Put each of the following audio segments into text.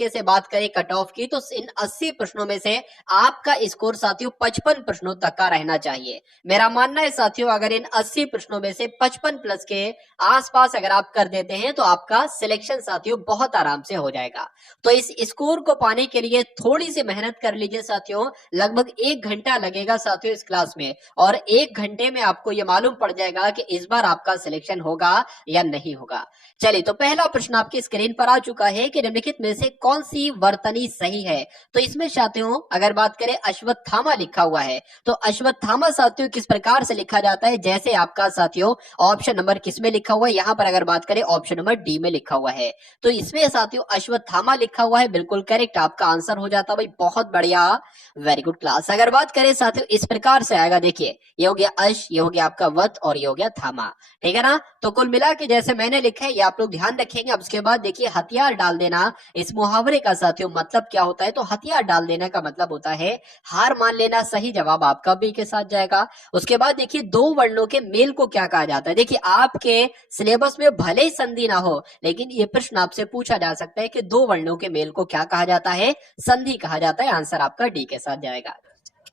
तरीके से बात करें कट ऑफ की, तो इन 80 प्रश्नों में से आपका स्कोर साथियों 55 प्रश्नों तक का रहना चाहिए। मेरा मानना है साथियों, अगर इन 80 प्रश्नों में से 55 प्लस के आसपास अगर आप कर देते हैं तो आपका सिलेक्शन साथियों बहुत आराम से हो जाएगा। तो इस स्कोर को पाने के लिए थोड़ी सी मेहनत कर लीजिए साथियों। लगभग 1 घंटा लगेगा साथियों इस क्लास में, और 1 घंटे में आपको यह मालूम पड़ जाएगा कि इस बार आपका सिलेक्शन होगा या नहीं होगा। चलिए, तो पहला प्रश्न आपकी स्क्रीन पर आ चुका है कि निम्नलिखित में से कौन सी वर्तनी सही है। तो इसमें साथियों अगर बात करें अश्वत्थामा लिखा हुआ है, तो अश्वत्थामा साथियों किस प्रकार से लिखा जाता है, जैसे आपका साथियों ऑप्शन नंबर किस में लिखा हुआ है, यहां पर अगर बात करें ऑप्शन नंबर डी में लिखा हुआ है। तो इसमें साथियों अश्वत्थामा लिखा हुआ है, बिल्कुल करेक्ट आपका आंसर हो जाता है भाई, बहुत बढ़िया, वेरी गुड क्लास। अगर बात करें साथियों इस प्रकार से आएगा, देखिए ये हो गया अश, ये हो गया आपका वत और ये हो गया थामा, ठीक है ना। तो कुल मिला के जैसे मैंने लिखा है ये आप लोग ध्यान रखेंगे। अब उसके बाद देखिए हथियार डाल देना, इस मुहावरे का साथियों मतलब क्या होता है, तो हथियार डाल देने का मतलब होता है हार मान लेना। सही जवाब आपका बी के साथ जाएगा। उसके बाद देखिए दो वर्णों के मेल को क्या कहा जाता है। देखिए आपके सिलेबस में भले ही संधि ना हो, लेकिन ये प्रश्न आपसे पूछा जा सकता है कि दो वर्णों के मेल को क्या कहा जाता है, संधि कहा जाता है। आंसर आपका डी के साथ जाएगा।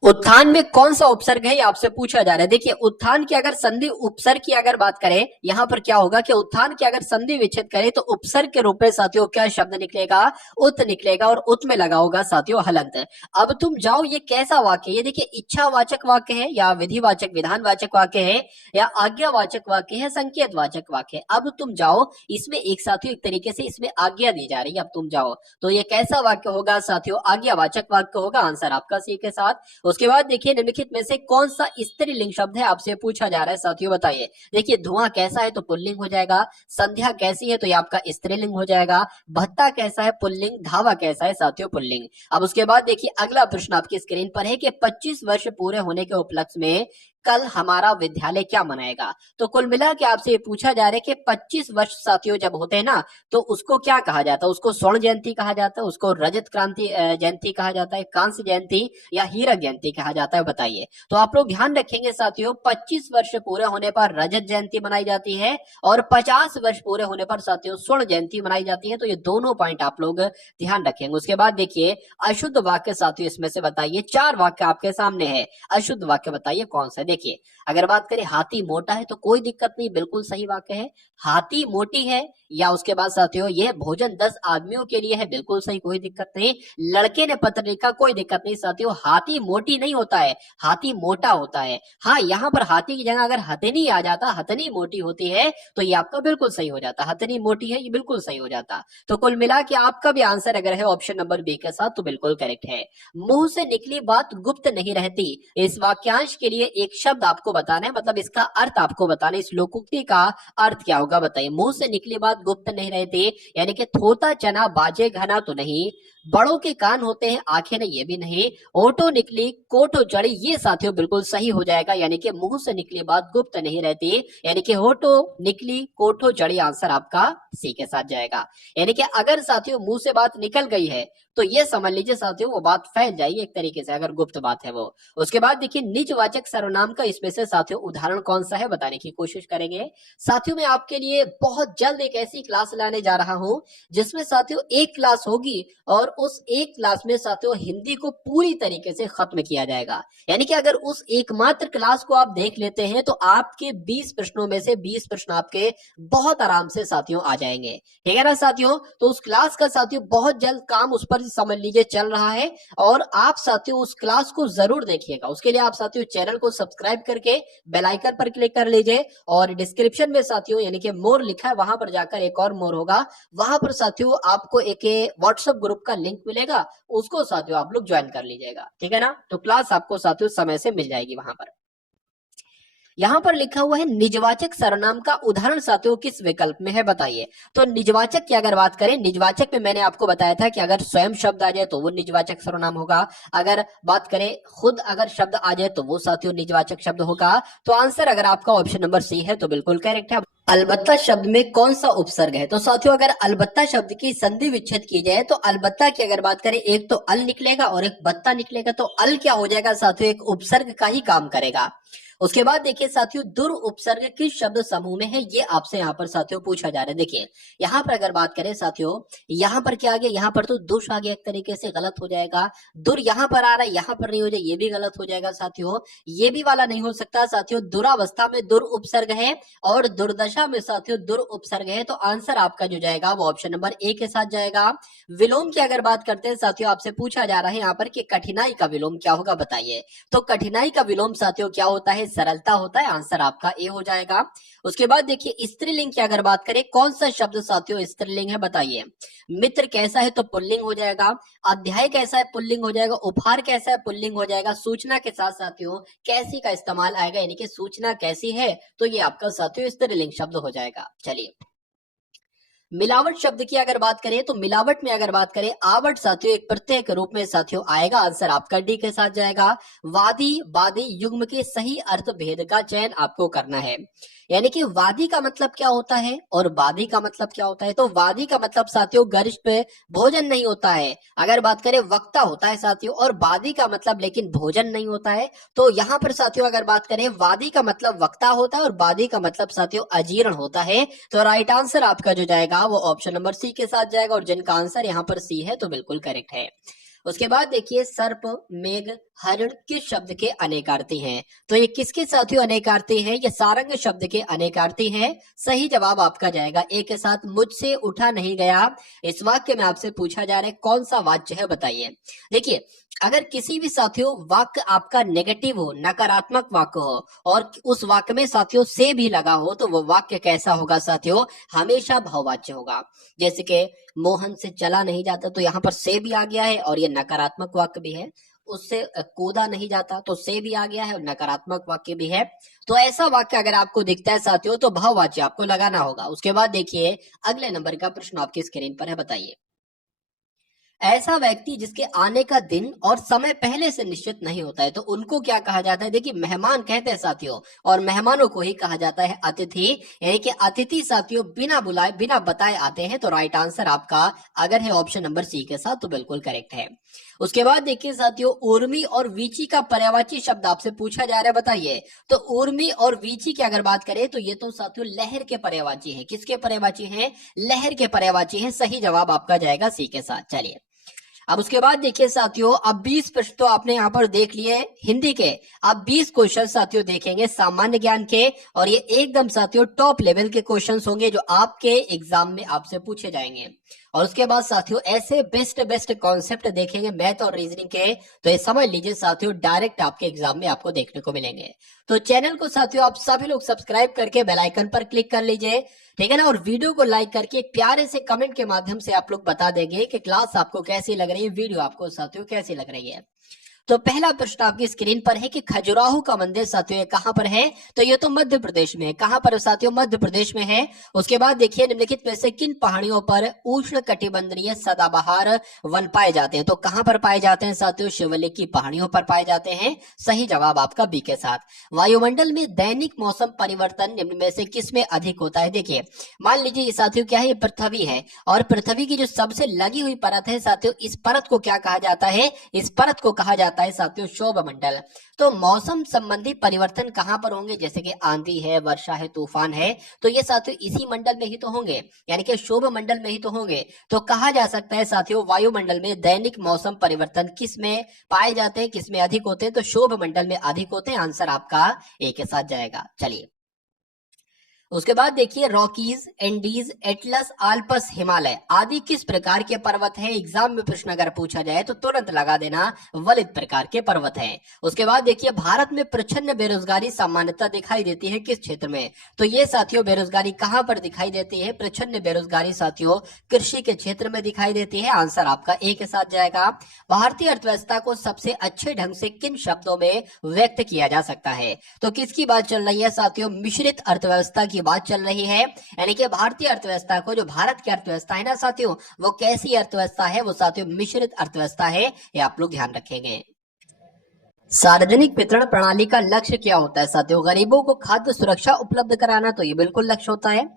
उत्थान में कौन सा उपसर्ग है, ये आपसे पूछा जा रहा है। देखिए उत्थान की अगर संधि उपसर्ग की अगर बात करें, यहां पर क्या होगा कि उत्थान की अगर संधि विच्छेद करें तो उपसर्ग के रूप में साथियों क्या शब्द निकलेगा, उत निकलेगा, और उत में लगा होगा साथियों हलंत। अब तुम जाओ, ये कैसा वाक्य, ये देखिए इच्छावाचक वाक्य है या विधिवाचक विधानवाचक वाक्य है या आज्ञावाचक वाक्य है, संकेतवाचक वाक्य है। अब तुम जाओ, इसमें एक साथियों एक तरीके से इसमें आज्ञा दी जा रही है। अब तुम जाओ, तो ये कैसा वाक्य होगा साथियों, आज्ञावाचक वाक्य होगा। आंसर आपका सी के साथ। उसके बाद देखिए निम्नलिखित में से कौन सा स्त्रीलिंग शब्द है, आपसे पूछा जा रहा है साथियों, बताइए। देखिए धुआं कैसा है तो पुल्लिंग हो जाएगा, संध्या कैसी है तो ये आपका स्त्रीलिंग हो जाएगा, भत्ता कैसा है पुल्लिंग, धावा कैसा है साथियों पुल्लिंग। अब उसके बाद देखिए अगला प्रश्न आपकी स्क्रीन पर है कि 25 वर्ष पूरे होने के उपलक्ष्य में कल हमारा विद्यालय क्या मनाएगा। तो कुल मिला के आपसे ये पूछा जा रहा है कि 25 वर्ष साथियों जब होते हैं ना, तो उसको क्या कहा जाता है, उसको स्वर्ण जयंती कहा जाता है, उसको रजत क्रांति जयंती कहा जाता है, कांस्य जयंती या हीरक जयंती कहा जाता है, बताइए। तो आप लोग ध्यान रखेंगे साथियों, 25 वर्ष पूरे होने पर रजत जयंती मनाई जाती है और 50 वर्ष पूरे होने पर साथियों स्वर्ण जयंती मनाई जाती है। तो ये दोनों पॉइंट आप लोग ध्यान रखेंगे। उसके बाद देखिए अशुद्ध वाक्य साथियों इसमें से बताइए, 4 वाक्य आपके सामने है, अशुद्ध वाक्य बताइए कौन सा। देखिए अगर बात करें हाथी मोटा है तो कोई दिक्कत नहीं, बिल्कुल सही वाक्य है। हाथी मोटी है, या उसके बाद साथियों ये भोजन 10 आदमियों के लिए है, बिल्कुल सही, कोई दिक्कत नहीं। लड़के ने पत्र लिखा, कोई दिक्कत नहीं साथियों। हाथी मोटी नहीं होता है, हाथी मोटा होता है। हाँ, यहाँ पर हाथी की जगह अगर हथनी आ जाता, हथनी मोटी होती है, तो ये आपका बिल्कुल सही हो जाता। हथनी मोटी है, ये बिल्कुल सही हो जाता। तो कुल मिला के आपका भी आंसर अगर है ऑप्शन नंबर बी के साथ, तो बिल्कुल करेक्ट है। मुंह से निकली बात गुप्त नहीं रहती, इस वाक्यांश के लिए एक शब्द आपको बताना है, मतलब इसका अर्थ आपको बताना है। इस लोकोक्ति का अर्थ क्या होगा, बताइए। मुंह से निकली बात गुप्त नहीं रहती, यानी कि थोता चना बाजे घना तो नहीं, बड़ों के कान होते हैं आंखें नहीं, ये भी नहीं, ओटो निकली कोटो चढ़ी, ये साथियों बिल्कुल सही हो जाएगा। यानी कि मुंह से निकली बात गुप्त नहीं रहती, यानी कि होटो निकली कोठो चढ़ी, आंसर आपका सी के साथ जाएगा। यानी कि अगर साथियों मुंह से बात निकल गई है तो ये समझ लीजिए साथियों वो बात फैल जाएगी एक तरीके से, अगर गुप्त बात है वो। उसके बाद देखिए निजवाचक सर्वनाम का इसमें से साथियों उदाहरण कौन सा है, बताने की कोशिश करेंगे। साथियों मैं आपके लिए बहुत जल्द एक ऐसी क्लास लाने जा रहा हूं जिसमें साथियों एक क्लास होगी और उस एक क्लास में साथियों हिंदी को पूरी तरीके से खत्म किया जाएगा। यानी कि अगर उस एकमात्र क्लास को आप देख लेते हैं तो आपके 20 प्रश्नों में से 20 प्रश्न आपके बहुत आराम से साथियों आ जाएंगे, ठीक है ना साथियों। तो उस क्लास का साथियों बहुत जल्द काम उस पर समझ लीजिए चल रहा है, और आप साथियों उस क्लास को जरूर देखिएगा। उसके लिए आप साथियों चैनल को सब्सक्राइब करके बेल आइकन पर क्लिक कर लीजिए, और डिस्क्रिप्शन में साथियों यानी कि मोर लिखा है, वहां पर जाकर एक और मोर होगा, वहां पर साथियों आपको एक व्हाट्सएप ग्रुप का लिंक मिलेगा, उसको साथियों आप लोग ज्वाइन कर लीजिएगा, ठीक है ना। तो क्लास आपको साथियों समय से मिल जाएगी वहां पर। यहां पर लिखा हुआ है निजवाचक सर्वनाम का उदाहरण साथियों किस विकल्प में है, बताइए। तो निजवाचक की अगर बात करें, निजवाचक में मैंने आपको बताया था कि अगर स्वयं शब्द आ जाए तो वो निजवाचक सर्वनाम होगा, अगर बात करें खुद अगर शब्द आ जाए तो वो साथियों निजवाचक शब्द होगा। तो आंसर अगर आपका ऑप्शन नंबर सी है तो बिल्कुल करेक्ट है। अलबत्ता शब्द में कौन सा उपसर्ग है, तो साथियों अगर अलबत्ता शब्द की संधि विच्छेद की जाए तो अलबत्ता की अगर बात करें एक तो अल निकलेगा और एक बत्ता निकलेगा, तो अल क्या हो जाएगा साथियों, एक उपसर्ग का ही काम करेगा। उसके बाद देखिए साथियों, दुर उपसर्ग किस शब्द समूह में है, ये आपसे यहाँ पर साथियों पूछा जा रहा है। देखिए यहाँ पर अगर बात करें साथियों, यहाँ पर क्या आ गया, यहाँ पर तो दुष आ गया, एक तरीके से गलत हो जाएगा। दुर यहाँ पर आ रहा है, यहाँ पर नहीं हो जाए, ये भी गलत हो जाएगा साथियों। ये भी वाला नहीं हो सकता साथियों। दुरावस्था में दुर उपसर्ग है और दुर्दशा में साथियों दुर उपसर्ग है, तो आंसर आपका जो जाएगा वो ऑप्शन नंबर ए के साथ जाएगा। विलोम की अगर बात करते हैं साथियों, आपसे पूछा जा रहा है यहाँ पर कि कठिनाई का विलोम क्या होगा, बताइए। तो कठिनाई का विलोम साथियों क्या होता है, सरलता होता है। आंसर आपका ए हो जाएगा। उसके बाद देखिए स्त्रीलिंग की अगर बात करें, कौन सा शब्द साथियों स्त्रीलिंग है, बताइए। मित्र कैसा है तो पुल्लिंग हो जाएगा, अध्याय कैसा है पुल्लिंग हो जाएगा, उपहार कैसा है पुल्लिंग हो जाएगा, सूचना के साथ साथियों कैसी का इस्तेमाल आएगा, यानी कि सूचना कैसी है, तो ये आपका साथियों स्त्रीलिंग शब्द हो जाएगा। चलिए मिलावट शब्द की अगर बात करें, तो मिलावट में अगर बात करें, आवट साथियों एक प्रत्यय के रूप में साथियों आएगा। आंसर आपका डी के साथ जाएगा। वादी वादी युग्म के सही अर्थ भेद का चयन आपको करना है। यानी कि वादी का मतलब क्या होता है और वादी का मतलब क्या होता है, तो वादी का मतलब साथियों गरिष्ठ पे भोजन नहीं होता है। अगर बात करें वक्ता होता है साथियों, और वादी का मतलब लेकिन भोजन नहीं होता है। तो यहाँ पर साथियों अगर बात करें, वादी का मतलब वक्ता होता है और वादी का मतलब साथियों अजीर्ण होता है। तो राइट आंसर आपका जो जाएगा वो ऑप्शन नंबर सी के साथ जाएगा, और जिनका आंसर यहाँ पर सी है तो बिल्कुल करेक्ट है। उसके बाद देखिए सर्प मेघ हरण किस शब्द के अनेकार्थी हैं, तो ये किसके साथियों अनेकार्थी हैं, ये सारंग शब्द के अनेकार्थी हैं। सही जवाब आपका जाएगा ए के साथ। मुझसे उठा नहीं गया, इस वाक्य में आपसे पूछा जा रहा है कौन सा वाच्य है, बताइए। देखिए अगर किसी भी साथियों वाक्य आपका नेगेटिव हो, नकारात्मक वाक्य हो, और उस वाक्य में साथियों से भी लगा हो, तो वो वाक्य कैसा होगा साथियों, हमेशा भाववाच्य होगा। जैसे कि मोहन से चला नहीं जाता, तो यहाँ पर से भी आ गया है और ये नकारात्मक वाक्य भी है। उससे कूदा नहीं जाता, तो से भी आ गया है और नकारात्मक वाक्य भी है। तो ऐसा वाक्य अगर आपको दिखता है साथियों, तो भाववाच्य आपको लगाना होगा। उसके बाद देखिए अगले नंबर का प्रश्न आपकी स्क्रीन पर है, बताइए। ऐसा व्यक्ति जिसके आने का दिन और समय पहले से निश्चित नहीं होता है, तो उनको क्या कहा जाता है, देखिए मेहमान कहते हैं साथियों, और मेहमानों को ही कहा जाता है अतिथि। यानी कि अतिथि साथियों बिना बुलाए बिना बताए आते हैं। तो राइट आंसर आपका अगर है ऑप्शन नंबर सी के साथ, तो बिल्कुल करेक्ट है। उसके बाद देखिए साथियों उर्मी और वीची का पर्यायवाची शब्द आपसे पूछा जा रहा है, बताइए। तो उर्मी और वीची की अगर बात करें, तो ये तो साथियों लहर के पर्यायवाची है। किसके पर्यायवाची है, लहर के पर्यायवाची है। सही जवाब आपका जाएगा सी के साथ। चलिए अब उसके बाद देखिए साथियों, अब 20 प्रश्न तो आपने यहाँ पर देख लिए हिंदी के। अब 20 क्वेश्चन साथियों देखेंगे सामान्य ज्ञान के, और ये एकदम साथियों टॉप लेवल के क्वेश्चंस होंगे जो आपके एग्जाम में आपसे पूछे जाएंगे। और उसके बाद साथियों ऐसे बेस्ट कॉन्सेप्ट देखेंगे मैथ और रीजनिंग के, तो ये समझ लीजिए साथियों डायरेक्ट आपके एग्जाम में आपको देखने को मिलेंगे। तो चैनल को साथियों आप सभी लोग सब्सक्राइब करके बेल आइकन पर क्लिक कर लीजिए, ठीक है ना। और वीडियो को लाइक करके एक प्यारे से कमेंट के माध्यम से आप लोग बता देंगे कि क्लास आपको कैसी लग रही है, वीडियो आपको साथियों कैसी लग रही है। तो पहला प्रश्न आपकी स्क्रीन पर है कि खजुराहो का मंदिर साथियों कहां पर है, तो ये तो मध्य प्रदेश में है। कहां पर साथियों, मध्य प्रदेश में है। उसके बाद देखिए निम्नलिखित में से किन पहाड़ियों पर उष्ण कटिबंधीय सदाबहार वन पाए जाते हैं, तो कहां पर पाए जाते हैं साथियों, शिवलिक की पहाड़ियों पर पाए जाते हैं। सही जवाब आपका बी के साथ। वायुमंडल में दैनिक मौसम परिवर्तन निम्न में से किस में अधिक होता है, देखिए मान लीजिए ये साथियों क्या है, ये पृथ्वी है, और पृथ्वी की जो सबसे लगी हुई परत है साथियों, इस परत को क्या कहा जाता है, इस परत को कहा जाता है साथियों शोभ मंडल। तो मौसम संबंधी परिवर्तन कहां पर होंगे, जैसे कि आंधी है, वर्षा है, तूफान है, तो ये साथियों इसी मंडल में ही तो होंगे, यानी कि शोभ मंडल में ही तो होंगे। तो कहा जा सकता है साथियों वायुमंडल में दैनिक मौसम परिवर्तन किस में पाए जाते हैं, किस में अधिक होते हैं, तो शोभ मंडल में अधिक होते हैं। आंसर आपका ए के साथ जाएगा। चलिए उसके बाद देखिए Rockies, Andes, Atlas, Alps, Himalaya आदि किस प्रकार के पर्वत हैं। एग्जाम में प्रश्न अगर पूछा जाए तो तुरंत लगा देना वलित प्रकार के पर्वत हैं। उसके बाद देखिए भारत में प्रचंड बेरोजगारी सामान्यतः दिखाई देती है किस क्षेत्र में, तो ये साथियों बेरोजगारी कहां पर दिखाई देती है, प्रचंड बेरोजगारी साथियों कृषि के क्षेत्र में दिखाई देती है। आंसर आपका ए के साथ जाएगा। भारतीय अर्थव्यवस्था को सबसे अच्छे ढंग से किन शब्दों में व्यक्त किया जा सकता है, तो किसकी बात चल रही है साथियों, मिश्रित अर्थव्यवस्था की बात चल रही है। यानी कि भारतीय अर्थव्यवस्था को, जो भारत की अर्थव्यवस्था है ना साथियों, वो कैसी अर्थव्यवस्था है, वो साथियों मिश्रित अर्थव्यवस्था है, ये आप लोग ध्यान रखेंगे। सार्वजनिक वितरण प्रणाली का लक्ष्य क्या होता है साथियों, गरीबों को खाद्य सुरक्षा उपलब्ध कराना, तो ये बिल्कुल लक्ष्य होता है।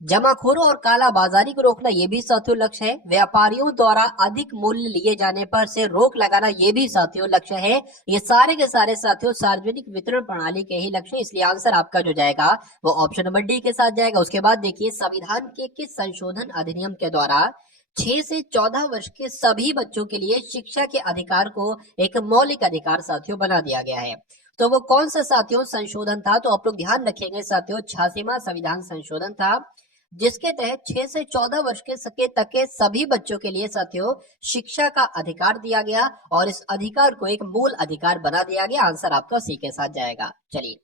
जमाखोरों और काला बाजारी को रोकना ये भी साथियों लक्ष्य है। व्यापारियों द्वारा अधिक मूल्य लिए जाने पर से रोक लगाना ये भी साथियों लक्ष्य है। ये सारे के सारे साथियों सार्वजनिक वितरण प्रणाली के ही लक्ष्य है, इसलिए आंसर आपका जो जाएगा वो ऑप्शन नंबर डी के साथ जाएगा। उसके बाद देखिए, संविधान के किस संशोधन अधिनियम के द्वारा 6 से 14 वर्ष के सभी बच्चों के लिए शिक्षा के अधिकार को एक मौलिक अधिकार साथियों बना दिया गया है। तो वो कौन सा साथियों संशोधन था? तो आप लोग ध्यान रखेंगे साथियों, 86वां संविधान संशोधन था, जिसके तहत 6 से 14 वर्ष के तक के सभी बच्चों के लिए साथियों शिक्षा का अधिकार दिया गया और इस अधिकार को एक मूल अधिकार बना दिया गया। आंसर आपका सी के साथ जाएगा। चलिए,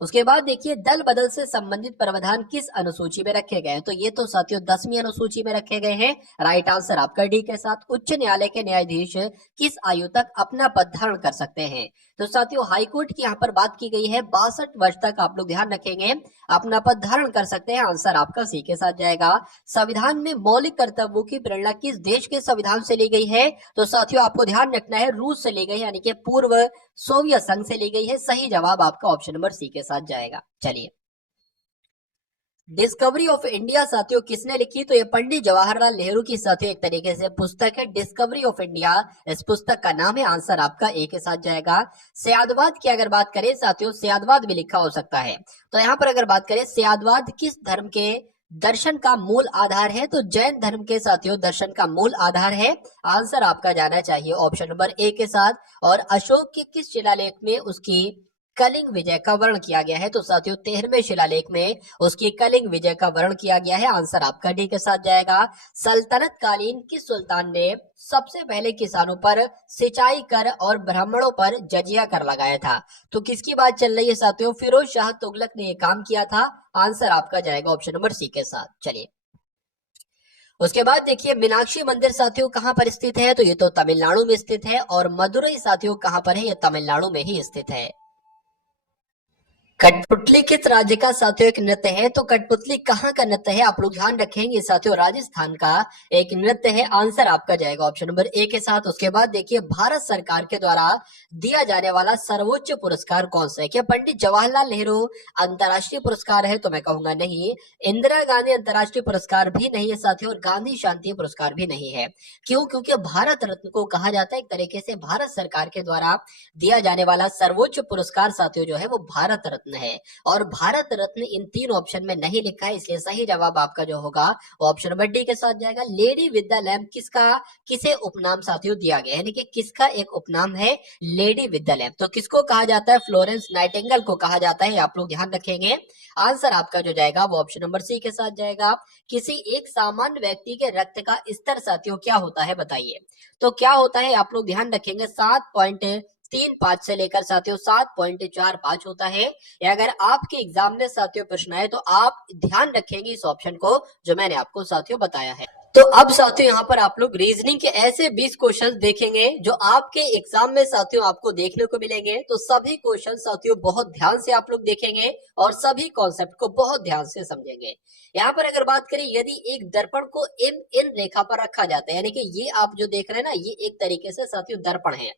उसके बाद देखिए, दल बदल से संबंधित प्रावधान किस अनुसूची में रखे गए हैं? तो ये तो साथियों 10वीं अनुसूची में रखे गए हैं। राइट आंसर आपका डी के साथ। उच्च न्यायालय के न्यायाधीश किस आयु तक अपना पद धारण कर सकते हैं? तो साथियों हाईकोर्ट की यहाँ पर बात की गई है, 62 वर्ष तक आप लोग ध्यान रखेंगे अपना पद धारण कर सकते हैं। आंसर आपका सी के साथ जाएगा। संविधान में मौलिक कर्तव्यों की प्रेरणा किस देश के संविधान से ली गई है? तो साथियों आपको ध्यान रखना है, रूस से ली गई, यानी कि पूर्व सोवियत संघ से ली गई है। सही जवाब आपका ऑप्शन नंबर सी के साथ जाएगा। चलिए, डिस्कवरी ऑफ इंडिया साथियों किसने लिखी? तो ये पंडित जवाहरलाल नेहरू की साथियों एक तरीके से पुस्तक है, डिस्कवरी ऑफ इंडिया इस पुस्तक का नाम है। आंसर आपका ए के साथ जाएगा। सयादवाद की अगर बात करें साथियों, सयादवाद भी लिखा हो सकता है। तो यहाँ पर अगर बात करें सयादवाद किस धर्म के दर्शन का मूल आधार है? तो जैन धर्म के साथियों दर्शन का मूल आधार है। आंसर आपका जाना चाहिए ऑप्शन नंबर ए के साथ। और अशोक के किस शिलालेख में उसकी कलिंग विजय का वर्ण किया गया है? तो साथियों 13वें शिलालेख में उसकी कलिंग विजय का वर्ण किया गया है। आंसर आपका डी के साथ जाएगा। सल्तनत कालीन किस सुल्तान ने सबसे पहले किसानों पर सिंचाई कर और ब्राह्मणों पर जजिया कर लगाया था? तो किसकी बात चल रही है साथियों? फिरोज शाह तुगलक ने यह काम किया था। आंसर आपका जाएगा ऑप्शन नंबर सी के साथ। चलिए, उसके बाद देखिए, मीनाक्षी मंदिर साथियों कहां पर स्थित है? तो ये तो तमिलनाडु में स्थित है। और मदुरई साथियों कहां पर है? ये तमिलनाडु में ही स्थित है। कठपुतली किस राज्य का साथियों एक नृत्य है? तो कठपुतली कहाँ का नृत्य है? आप लोग ध्यान रखेंगे साथियों, राजस्थान का एक नृत्य है। आंसर आपका जाएगा ऑप्शन नंबर ए के साथ। उसके बाद देखिए, भारत सरकार के द्वारा दिया जाने वाला सर्वोच्च पुरस्कार कौन सा है? क्या पंडित जवाहरलाल नेहरू अंतर्राष्ट्रीय पुरस्कार है? तो मैं कहूंगा नहीं। इंदिरा गांधी अंतर्राष्ट्रीय पुरस्कार भी नहीं है साथियों, और गांधी शांति पुरस्कार भी नहीं है। क्यों? क्योंकि भारत रत्न को कहा जाता है एक तरीके से भारत सरकार के द्वारा दिया जाने वाला सर्वोच्च पुरस्कार साथियों जो है वो भारत रत्न है। और भारत रत्न इन 3 ऑप्शन में नहीं लिखा है, इसलिए सही जवाब आपका जो होगा वो ऑप्शन नंबर डी के साथ जाएगा। लेडी विद द लैम्प किसे उपनाम साथियों दिया गया है? यानी कि किसका एक उपनाम है लेडी विद द लैम्प? तो किसको कहा जाता है? फ्लोरेंस नाइटिंगेल को कहा जाता है। आप लोग ध्यान रखेंगे। आंसर आपका जो जाएगा वो ऑप्शन नंबर सी के साथ जाएगा। किसी एक सामान्य व्यक्ति के रक्त का स्तर साथियों क्या होता है बताइए? तो क्या होता है? आप लोग ध्यान रखेंगे, 7.35 से लेकर साथियों 7.45 होता है। या अगर आपके एग्जाम में साथियों प्रश्न आए तो आप ध्यान रखेंगे इस ऑप्शन को जो मैंने आपको साथियों बताया है। तो अब साथियों यहाँ पर आप लोग रीजनिंग के ऐसे 20 क्वेश्चंस देखेंगे जो आपके एग्जाम में साथियों आपको देखने को मिलेंगे। तो सभी क्वेश्चन साथियों बहुत ध्यान से आप लोग देखेंगे और सभी कॉन्सेप्ट को बहुत ध्यान से समझेंगे। यहाँ पर अगर बात करें, यदि एक दर्पण को इन रेखा पर रखा जाता है, यानी कि ये आप जो देख रहे हैं ना, ये एक तरीके से साथियों दर्पण है।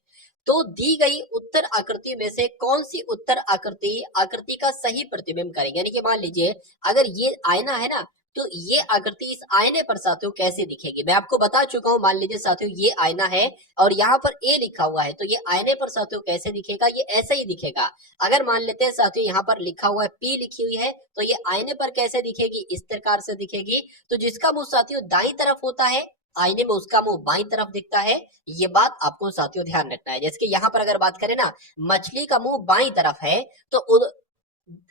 तो दी गई उत्तर आकृति में से कौन सी उत्तर आकृति का सही प्रतिबिंब करेंगे? यानी कि मान लीजिए अगर ये आईना है ना, तो ये आकृति इस आईने पर साथियों कैसे दिखेगी? मैं आपको बता चुका हूं। मान लीजिए साथियों ये आईना है और यहाँ पर ए लिखा हुआ है, तो ये आईने पर साथियों कैसे दिखेगा? ये ऐसे ही दिखेगा। अगर मान लेते हैं साथियों यहाँ पर लिखा हुआ है पी लिखी हुई है, तो ये आईने पर कैसे दिखेगी? इस प्रकार से दिखेगी। तो जिसका मुंह साथियों दाईं तरफ होता है आईने में, उसका मुंह बाईं तरफ दिखता है। ये बात आपको साथियों ध्यान रखना है। जैसे कि यहाँ पर अगर बात करें ना, मछली का मुंह बाईं तरफ है, तो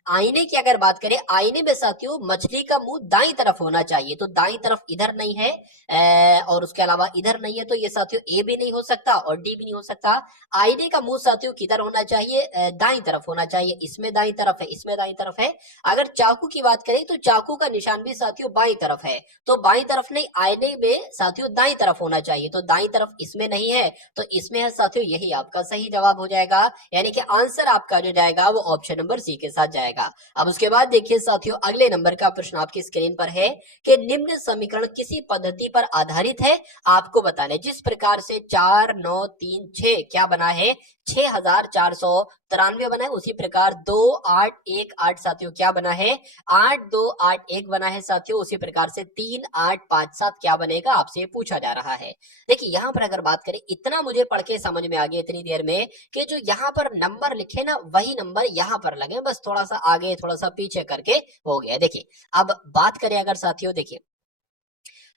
आईने की अगर बात करें, आईने में साथियों मछली का मुंह दाईं तरफ होना चाहिए। तो दाईं तरफ इधर नहीं है और उसके अलावा इधर नहीं है, तो ये साथियों ए भी नहीं हो सकता और डी भी नहीं हो सकता। आईने का मुंह साथियों किधर होना चाहिए? दाईं तरफ होना चाहिए। इसमें दाईं तरफ है, इसमें दाईं तरफ है। अगर चाकू की बात करें तो चाकू का निशान भी साथियों बाईं तरफ है, तो बाईं तरफ नहीं, आईने में साथियों दाईं तरफ होना चाहिए। तो दाईं तरफ इसमें नहीं है, तो इसमें है साथियों। यही आपका सही जवाब हो जाएगा, यानी कि आंसर आपका जो जाएगा वो ऑप्शन नंबर सी के साथ जाएगा। अब उसके बाद देखिए साथियों, अगले नंबर का प्रश्न आपकी स्क्रीन पर है कि निम्न समीकरण किसी पद्धति पर आधारित है? आपको बताना है। जिस प्रकार से 4 9 3 6 क्या बना है? 6493 बना है। उसी प्रकार 2818 साथियों क्या बना है, 8281 बना है साथियों। उसी प्रकार से 3857 क्या बनेगा, आपसे पूछा जा रहा है। देखिए यहाँ पर अगर बात करें, इतना मुझे पढ़ के समझ में आ गया इतनी देर में कि जो यहाँ पर नंबर लिखे ना वही नंबर यहाँ पर लगे, बस थोड़ा सा आगे थोड़ा सा पीछे करके हो गया। देखिए अब बात करें अगर साथियों, देखिए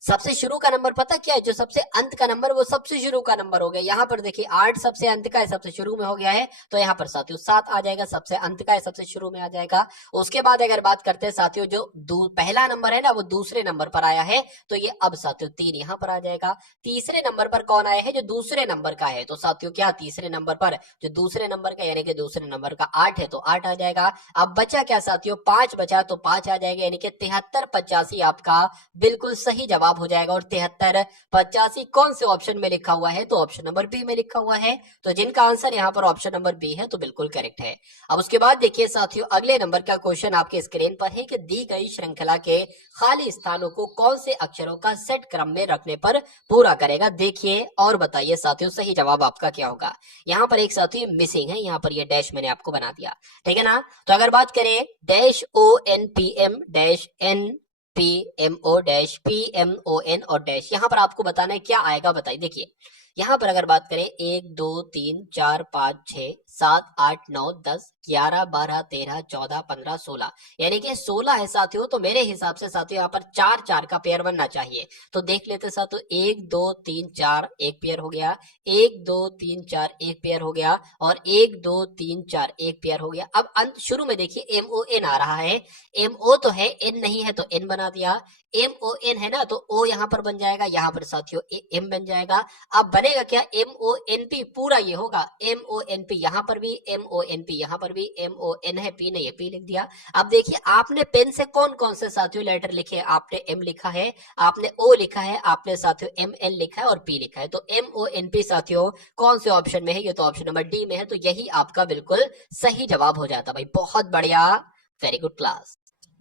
सबसे शुरू का नंबर पता क्या है, जो सबसे अंत का नंबर वो सबसे शुरू का नंबर हो गया। यहाँ पर देखिए 8 सबसे अंत का है, सबसे शुरू में हो गया है, तो यहाँ पर साथियों 7 आ जाएगा, सबसे अंत का है, सबसे शुरू में आ जाएगा। उसके बाद अगर बात करते हैं साथियों, जो पहला नंबर है ना वो दूसरे नंबर पर आया है, तो ये अब साथियों 3 यहाँ पर आ जाएगा। तीसरे नंबर पर कौन आया है, जो दूसरे नंबर का है, तो साथियों क्या तीसरे नंबर पर जो दूसरे नंबर का यानी कि दूसरे नंबर का 8 है, तो 8 आ जाएगा। अब बचा क्या साथियों, 5 बचा, तो 5 आ जाएगा, यानी कि 7385 आपका बिल्कुल सही जवाब हो जाएगा। और 7385 कौन से ऑप्शन में लिखा हुआ है, तो ऑप्शन नंबर बी में लिखा हुआ है। तो जिनका आंसर यहाँ पर ऑप्शन नंबर बी है तो बिल्कुल करेक्ट है। अब उसके बाद देखिए साथियों, अगले नंबर का क्वेश्चन आपके स्क्रीन पर है कि दी गई श्रृंखला के खाली स्थानों को कौन से अक्षरों का सेट क्रम में रखने पर पूरा करेगा। देखिए और बताइए साथियों सही जवाब आपका क्या होगा। यहाँ पर एक साथियों मिसिंग है, यहाँ पर ये डैश मैंने आपको बना दिया, ठीक है ना। तो अगर बात करें dash ONPM dash N PMO dash PMON और डैश, यहाँ पर आपको बताना है क्या आएगा, बताइए। देखिए यहाँ पर अगर बात करें 1 2 3 4 5 6 7 8 9 10 11 12 13 14 15 16, यानी कि 16 है साथियों। तो मेरे हिसाब से साथियों यहाँ पर 4 4 का पेयर बनना चाहिए। तो देख लेते साथियों, 1 2 3 4 एक पेयर हो गया, 1 2 3 4 एक पेयर हो गया, और 1 2 3 4 एक पेयर हो गया। अब अंत शुरू में देखिए MON आ रहा है, MO तो है, N नहीं है तो N बना दिया, MON है ना तो O यहाँ पर बन जाएगा, यहाँ पर साथियों M बन जाएगा। अब बनेगा क्या, MONP पूरा ये होगा, MONP यहाँ पर भी, MONP यहाँ पर भी, MON है, P नहीं है, P लिख दिया। अब देखिए आपने पेन से कौन कौन से साथियों लेटर लिखे, आपने M लिखा है, आपने O लिखा है, आपने साथियों MN लिखा है और P लिखा है। तो MONP साथियों कौन से ऑप्शन में है, ये तो ऑप्शन नंबर डी में है। तो यही आपका बिल्कुल सही जवाब हो जाता भाई, बहुत बढ़िया, वेरी गुड क्लास।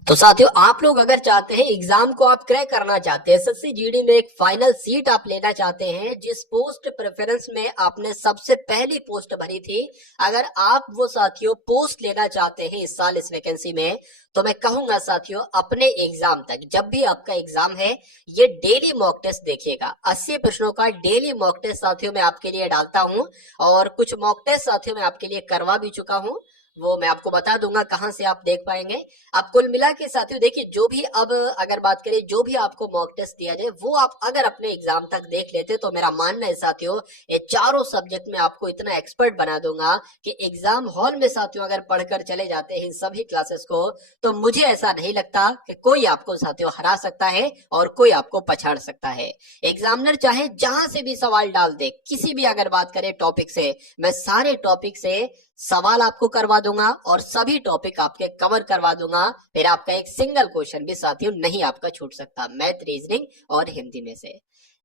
तो साथियों आप लोग अगर चाहते हैं एग्जाम को आप क्रैक करना चाहते हैं, एसएससी जीडी में एक फाइनल सीट आप लेना चाहते हैं, जिस पोस्ट प्रेफरेंस में आपने सबसे पहली पोस्ट भरी थी, अगर आप वो साथियों पोस्ट लेना चाहते हैं इस साल इस वैकेंसी में, तो मैं कहूंगा साथियों अपने एग्जाम तक, जब भी आपका एग्जाम है, ये डेली मॉक टेस्ट देखिएगा। 80 प्रश्नों का डेली मॉक टेस्ट साथियों मैं आपके लिए डालता हूं, और कुछ मॉक टेस्ट साथियों मैं आपके लिए करवा भी चुका हूं, वो मैं आपको बता दूंगा कहां से आप देख पाएंगे। अब कुल मिला के साथियों देखिए, जो भी अब अगर बात करें, जो भी आपको मॉक टेस्ट दिया जाए वो आप अगर अपने एग्जाम तक देख लेते, तो मेरा मानना है साथियों ये चारों सब्जेक्ट में आपको इतना एक्सपर्ट बना दूंगा कि एग्जाम हॉल में साथियों अगर पढ़कर चले जाते हैं इन सभी क्लासेस को, तो मुझे ऐसा नहीं लगता कि कोई आपको साथियों हरा सकता है और कोई आपको पछाड़ सकता है। एग्जामिनर चाहे जहां से भी सवाल डाल दे, किसी भी अगर बात करें टॉपिक से, मैं सारे टॉपिक से सवाल आपको करवा दूंगा और सभी टॉपिक आपके कवर करवा दूंगा। फिर आपका एक सिंगल क्वेश्चन भी साथियों नहीं आपका छूट सकता, मैथ, रीजनिंग और हिंदी में से।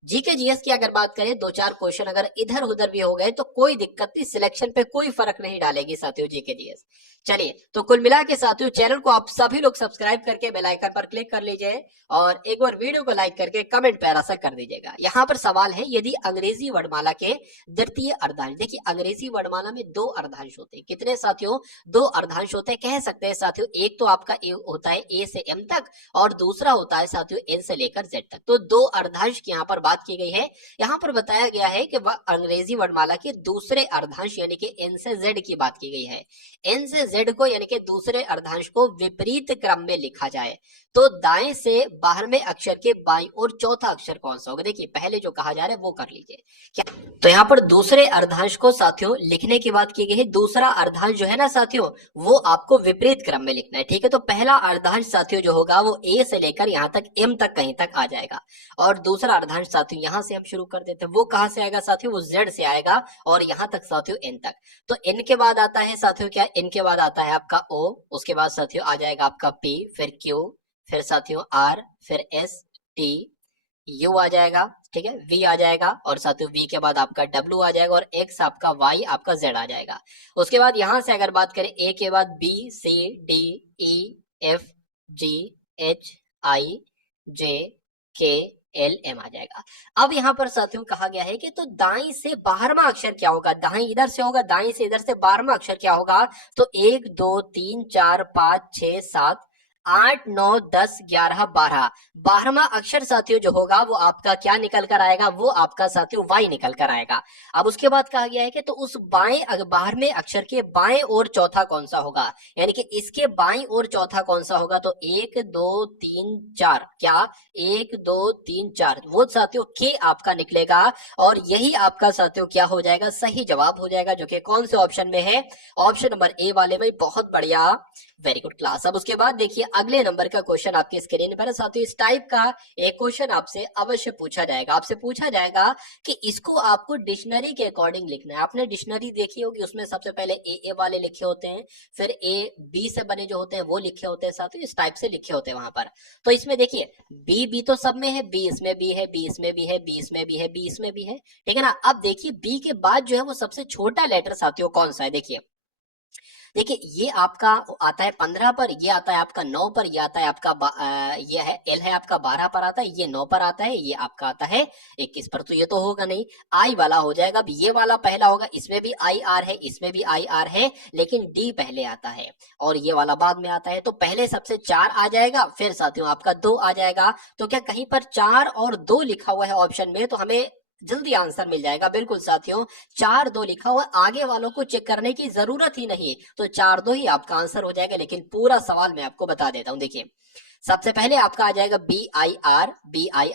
जीके जीएस की अगर बात करें, 2-4 क्वेश्चन अगर इधर उधर भी हो गए तो कोई दिक्कत नहीं, सिलेक्शन पे कोई फर्क नहीं डालेगी साथियों जीके जीएस। चलिए तो कुल मिला के साथियों चैनल को आप सभी लोग सब्सक्राइब करके बेल आइकन पर क्लिक कर लीजिए, और एक बार वीडियो को लाइक करके कमेंट प्यारा सा कर दीजिएगा। यहाँ पर सवाल है, यदि अंग्रेजी वर्णमाला के द्वितीय अर्धांश, देखिए अंग्रेजी वर्णमाला में 2 अर्धांश होते हैं, कितने साथियों, 2 अर्धांश होते हैं। कह सकते हैं साथियों एक तो आपका होता है ए से एम तक, और दूसरा होता है साथियों एन से लेकर जेड तक। तो 2 अर्धांश की यहाँ पर बात की गई है। यहाँ पर बताया गया है कि वह अंग्रेजी वर्णमाला के दूसरे अर्धांश यानी कि एन से जेड की बात की गई है। एन से जेड को यानी कि दूसरे अर्धांश को विपरीत क्रम में लिखा जाए, तो दाएं से बाहरवें अक्षर के बाईं और चौथा अक्षर कौन सा होगा। देखिए पहले जो कहा जा रहा है वो कर लीजिए क्या, तो यहाँ पर दूसरे अर्धांश को साथियों लिखने की बात की गई है। दूसरा अर्धांश जो है ना साथियों, वो आपको विपरीत क्रम में लिखना है, ठीक है। तो पहला अर्धांश साथियों जो होगा वो ए से लेकर यहाँ तक एम तक कहीं तक आ जाएगा, और दूसरा अर्धांश साथियों यहाँ से हम शुरू कर देते हैं, वो कहाँ से आएगा साथियों, वो जेड से आएगा, और यहाँ तक साथियों एन तक। तो एन के बाद आता है साथियों क्या, एन के बाद आता है आपका ओ, उसके बाद साथियों आ जाएगा आपका पी, फिर क्यू, फिर साथियों आर, फिर एस, टी, यू आ जाएगा, ठीक है, वी आ जाएगा, और साथियों वी के बाद आपका डब्ल्यू आ जाएगा, और एक्स आपका वाई आपका जेड आ जाएगा। उसके बाद यहां से अगर बात करें ए के बाद बी, सी, डी, ई, एफ, जी, एच, आई, जे, के, एल एम आ जाएगा। अब यहाँ पर साथियों कहा गया है कि तो दाई से 12वां अक्षर क्या होगा, दाई इधर से होगा, दाई से इधर से 12वां अक्षर क्या होगा, तो 1 2 3 4 5 6 7 8 9 10 11 12, 12वां अक्षर साथियों जो होगा वो आपका क्या निकल कर आएगा, वो आपका साथियों वाई निकल कर आएगा। अब उसके बाद कहा गया है कि तो उस बाएं 12वें अक्षर के बाएं और चौथा कौन सा होगा, यानी कि इसके बाएं और चौथा कौन सा होगा, तो 1 2 3 4, क्या 1 2 3 4, वो साथियों के आपका निकलेगा और यही आपका साथियों क्या हो जाएगा, सही जवाब हो जाएगा, जो कि कौन से ऑप्शन में है, ऑप्शन नंबर ए वाले में। बहुत बढ़िया, वेरी गुड क्लास। अब उसके बाद देखिए अगले नंबर का क्वेश्चन आपकी स्क्रीन पर है साथियों। इस टाइप का एक क्वेश्चन आपसे अवश्य पूछा जाएगा, आपसे पूछा जाएगा कि इसको आपको डिक्शनरी के अकॉर्डिंग लिखना है। आपने डिक्शनरी देखी होगी, उसमें सबसे पहले ए वाले लिखे होते हैं, फिर ए बी से बने जो होते हैं वो लिखे होते हैं साथियों, इस टाइप से लिखे होते हैं वहां पर। तो इसमें देखिए बी तो सब में है, बी इसमें भी है, बी इसमें भी है, बी इसमें भी है, बी इसमें भी है, ठीक है ना। अब देखिए बी के बाद जो है वो सबसे छोटा लेटर साथियों कौन सा है, देखिए ये आपका आता है 15 पर, ये आता है आपका 9 पर, ये आता है आपका ये है एल है आपका 12 पर आता है, ये 9 पर आता है, ये आपका आता है 21 पर, तो ये तो होगा नहीं, आई वाला हो जाएगा। अब ये वाला पहला होगा, इसमें भी आई आर है, इसमें भी आई आर है, लेकिन डी पहले आता है और ये वाला बाद में आता है, तो पहले सबसे 4 आ जाएगा, फिर साथियों आपका 2 आ जाएगा। तो क्या कहीं पर 4 और 2 लिखा हुआ है ऑप्शन में, तो हमें जल्दी आंसर मिल जाएगा। बिल्कुल साथियों 4 2 लिखा हुआ, आगे वालों को चेक करने की जरूरत ही नहीं, तो 4 2 ही आपका आंसर हो जाएगा। लेकिन पूरा सवाल मैं आपको बता देता हूं, देखिए सबसे पहले आपका आ जाएगा बी आई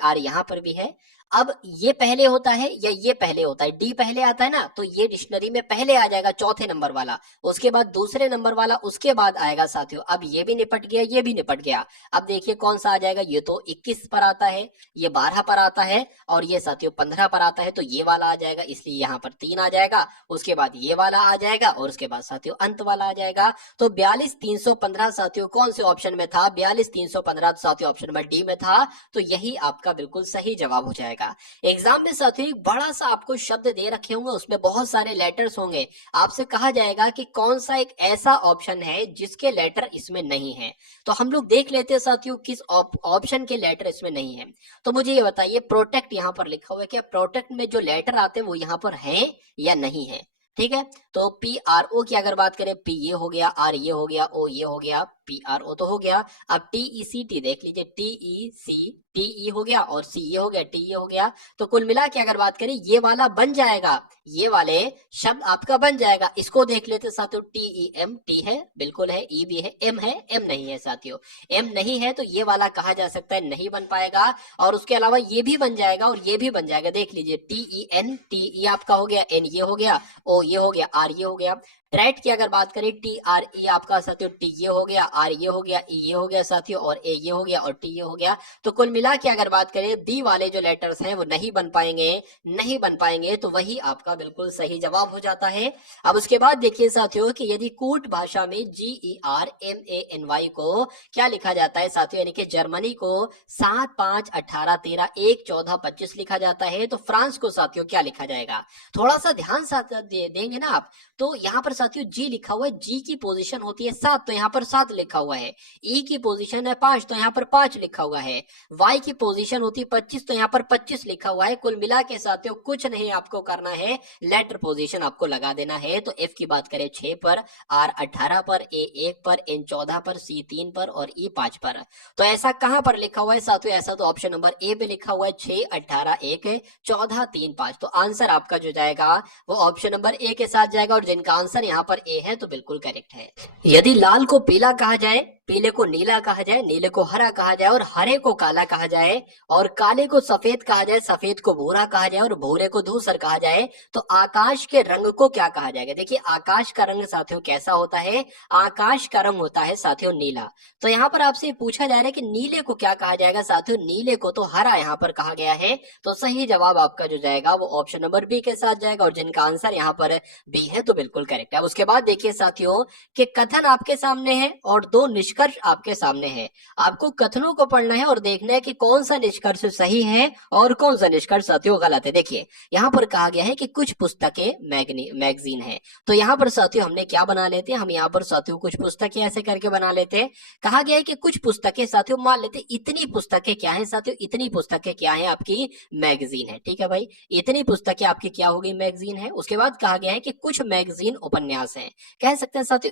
आर यहां पर भी है। अब ये पहले होता है या ये पहले होता है, डी पहले आता है ना, तो ये डिक्शनरी में पहले आ जाएगा चौथे नंबर वाला, उसके बाद दूसरे नंबर वाला, उसके बाद आएगा साथियों। अब ये भी निपट गया, ये भी निपट गया। अब देखिए कौन सा आ जाएगा, ये तो 21 पर आता है, ये 12 पर आता है और ये साथियों 15 पर आता है, तो ये वाला आ जाएगा, इसलिए यहाँ पर 3 आ जाएगा, उसके बाद ये वाला आ जाएगा और उसके बाद साथियों अंत वाला आ जाएगा। तो 42 315 साथियों कौन से ऑप्शन में था, 42 315 साथियों ऑप्शन नंबर डी में था, तो यही आपका बिल्कुल सही जवाब हो जाएगा। एग्जाम में साथियों एक बड़ा सा आपको शब्द दे रखे होंगे, उसमें बहुत सारे लेटर्स होंगे, आपसे कहा जाएगा कि कौन सा एक ऐसा ऑप्शन है जिसके लेटर इसमें नहीं है। तो हम लोग देख लेते हैं साथियों किस ऑप्शन के लेटर इसमें नहीं है। तो मुझे ये बताइए, प्रोटेक्ट यहाँ पर लिखा हुआ है, क्या प्रोटेक्ट में जो लेटर आते हैं वो यहाँ पर है या नहीं है, ठीक है। तो पी आर ओ की अगर बात करें, पी ये हो गया, आर ये हो गया, ओ ये हो गया, पी आर ओ तो हो गया। अब टी ई सी टी देख लीजिए, टी ई सी टी ई हो गया और सी ये हो गया, टी ये हो गया। तो कुल मिला के अगर बात करें ये वाला बन जाएगा, ये वाले शब्द आपका बन जाएगा। इसको देख लेते साथियों, टी ई एम, टी है बिल्कुल है, ई भी है, एम नहीं है साथियों, एम नहीं है, तो ये वाला कहा जा सकता है नहीं बन पाएगा। और उसके अलावा ये भी बन जाएगा और ये भी बन जाएगा, देख लीजिए T E N, T E आपका हो गया, एन ये हो गया, ओ ये हो गया, आर ये हो गया। ट्रेट की अगर बात करें, टी आर ई आपका साथियों, टी ये हो गया, आर ये हो गया, ई ये हो गया साथियों, और ए ये हो गया और टी ये हो गया। तो कुल मिला के अगर बात करें बी वाले जो लेटर्स हैं वो नहीं बन पाएंगे, तो वही आपका बिल्कुल सही जवाब हो जाता है। अब उसके बाद देखिए साथियों कि यदि कूट भाषा में GERMANY को क्या लिखा जाता है साथियों, यानी कि जर्मनी को 7 5 18 13 1 14 25 लिखा जाता है, तो फ्रांस को साथियों क्या लिखा जाएगा, थोड़ा सा ध्यान साथ देंगे ना आप। तो यहाँ पर साथियों जी लिखा हुआ है, जी की पोजीशन होती है 7, तो यहाँ पर 7 लिखा हुआ है। ई की पोजीशन है 5, तो यहाँ पर 5 लिखा हुआ है। वाई की पोजीशन होती है 25, तो यहाँ पर 25 लिखा हुआ है। कुल मिला के साथियों कुछ नहीं आपको करना है, लेटर पोजीशन आपको लगा देना है। तो एफ की बात करें 6 पर, आर 18 पर, ए 1 पर, एन 14 पर, सी 3 पर और ई 5 पर। तो ऐसा कहां पर लिखा हुआ है साथियों, ऐसा तो ऑप्शन नंबर ए पे लिखा हुआ है, 6 18 1 14 3 5। तो आंसर आपका जो जाएगा वो ऑप्शन नंबर ए के साथ जाएगा, और जिनका आंसर यहाँ पर ए है तो बिल्कुल करेक्ट है। यदि लाल को पीला कहा जाए, पीले को नीला कहा जाए, नीले को हरा कहा जाए और हरे को काला कहा जाए, और काले को सफेद कहा जाए, सफेद को भूरा कहा जाए और भूरे को धूसर कहा जाए, तो आकाश के रंग को क्या कहा जाएगा। देखिए आकाश का रंग साथियों कैसा होता है, आकाश का रंग होता है साथियों नीला। तो यहाँ पर आपसे पूछा जा रहा है कि नीले को क्या कहा जाएगा साथियों, नीले को तो हरा यहाँ पर कहा गया है। तो सही जवाब आपका जो जाएगा वो ऑप्शन नंबर बी के साथ जाएगा, और जिनका आंसर यहाँ पर बी है तो बिल्कुल करेक्ट है। उसके बाद देखिए साथियों कि कथन आपके सामने है और 2 निष्कर्ष निष्कर्ष आपके सामने है। आपको कथनों को पढ़ना है और देखना है कि कौन सा निष्कर्ष सही है और कौन सा निष्कर्ष साथियों गलत है। देखिए यहाँ पर कहा गया है कि कुछ पुस्तकें मैगजीन है, तो यहाँ पर साथियों हमने क्या बना लेते हैं, हम यहाँ पर साथियों कुछ पुस्तकें ऐसे करके बना लेते हैं। कहा गया है कि कुछ पुस्तकें साथियों, मान लेते इतनी पुस्तकें क्या है साथियों, इतनी पुस्तकें क्या है आपकी मैगजीन है। ठीक है भाई, इतनी पुस्तकें आपकी क्या हो गई, मैगजीन है। उसके बाद कहा गया है कि कुछ मैगजीन उपन्यास है। कह सकते हैं साथियों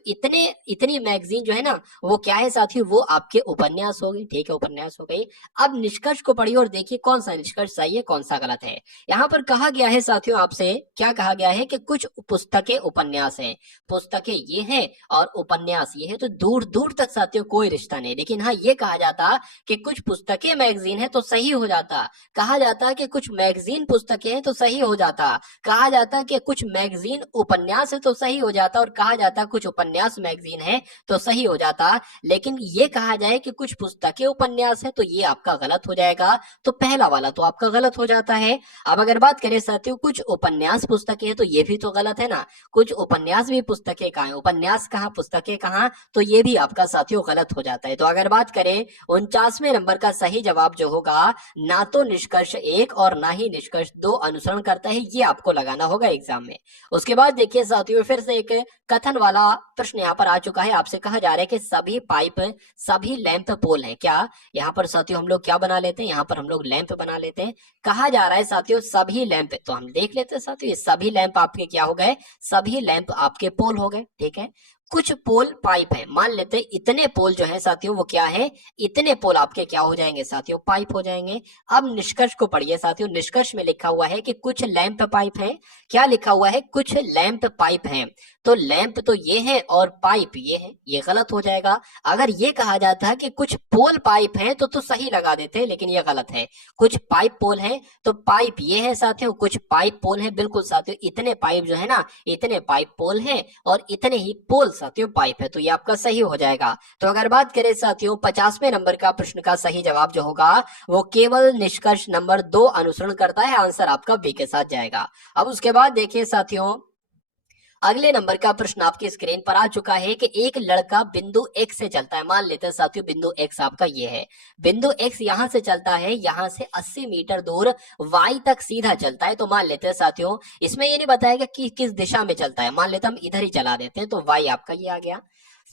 इतनी मैगजीन जो है ना वो क्या है साथियों, वो आपके उपन्यास हो गई। ठीक है, उपन्यास हो गई। अब निष्कर्ष को पढ़िए और देखिए कौन सा निष्कर्ष सही है कौन सा गलत है। यहाँ पर कहा गया है साथियों, आपसे क्या कहा गया है कि कुछ पुस्तकें उपन्यास हैं। पुस्तकें ये हैं और उपन्यास ये है, तो दूर दूर तक साथियों कोई रिश्ता नहीं। लेकिन हाँ, ये कहा जाता कि कुछ पुस्तकें मैगजीन है तो सही हो जाता। कहा जाता कि कुछ मैगजीन पुस्तकें हैं तो सही हो जाता। कहा जाता कि कुछ मैगजीन उपन्यास है तो सही हो जाता। और कहा जाता कुछ उपन्यास मैगजीन है तो सही हो जाता। लेकिन ये कहा जाए कि कुछ पुस्तकें उपन्यास है तो ये आपका गलत हो जाएगा। तो पहला वाला तो आपका गलत हो जाता है। अब अगर बात करें साथियों कुछ उपन्यास पुस्तकें हैं तो ये भी तो गलत है ना। कुछ उपन्यास भी पुस्तकें कहाँ है, उपन्यास कहाँ पुस्तकें कहाँ, तो ये भी आपका साथियों गलत हो जाता है। तो अगर बात करें 49वें नंबर का सही जवाब जो होगा, ना तो निष्कर्ष 1 और ना ही निष्कर्ष 2 अनुसरण करता है, ये आपको लगाना होगा एग्जाम में। उसके बाद देखिए साथियों फिर से एक कथन वाला प्रश्न यहाँ पर आ चुका है। आपसे कहा जा रहा है कि सभी पाइप सभी लैंप पोल है क्या। यहाँ पर साथियों हम लोग क्या बना लेते हैं, यहाँ पर हम लोग लैंप बना लेते हैं। कहा जा रहा है साथियों सभी लैंप, तो हम देख लेते हैं साथियों ये सभी लैंप आपके क्या हो गए, सभी लैंप आपके पोल हो गए। ठीक है, कुछ पोल पाइप है, मान लेते हैं इतने पोल जो है साथियों वो क्या है, इतने पोल आपके क्या हो जाएंगे साथियों, पाइप हो जाएंगे। अब निष्कर्ष को पढ़िए साथियों, निष्कर्ष में लिखा हुआ है कि कुछ लैंप पाइप है। क्या लिखा हुआ है, कुछ लैंप पाइप है। तो लैंप तो ये है और पाइप ये है, ये गलत हो जाएगा। अगर ये कहा जाता है कि कुछ पोल पाइप है तो सही लगा देते, लेकिन ये गलत है। कुछ पाइप पोल है तो पाइप ये है साथियों, कुछ पाइप पोल है। बिल्कुल साथियों, इतने पाइप जो है ना, इतने पाइप पोल है और इतने ही पोल साथियों पाइप है, तो ये आपका सही हो जाएगा। तो अगर बात करें साथियों 50वें नंबर का प्रश्न का सही जवाब जो होगा वो केवल निष्कर्ष नंबर 2 अनुसरण करता है। आंसर आपका बी के साथ जाएगा। अब उसके बाद देखिए साथियों अगले नंबर का प्रश्न आपकी स्क्रीन पर आ चुका है कि एक लड़का बिंदु एक्स से चलता है। मान लेते हैं साथियों बिंदु एक्स आपका ये है, बिंदु एक्स यहां से चलता है, यहां से 80 मीटर दूर वाई तक सीधा चलता है। तो मान लेते हैं साथियों इसमें ये नहीं बताएगा कि किस दिशा में चलता है, मान लेते हैं हम इधर ही चला देते हैं, तो वाई आपका ये आ गया।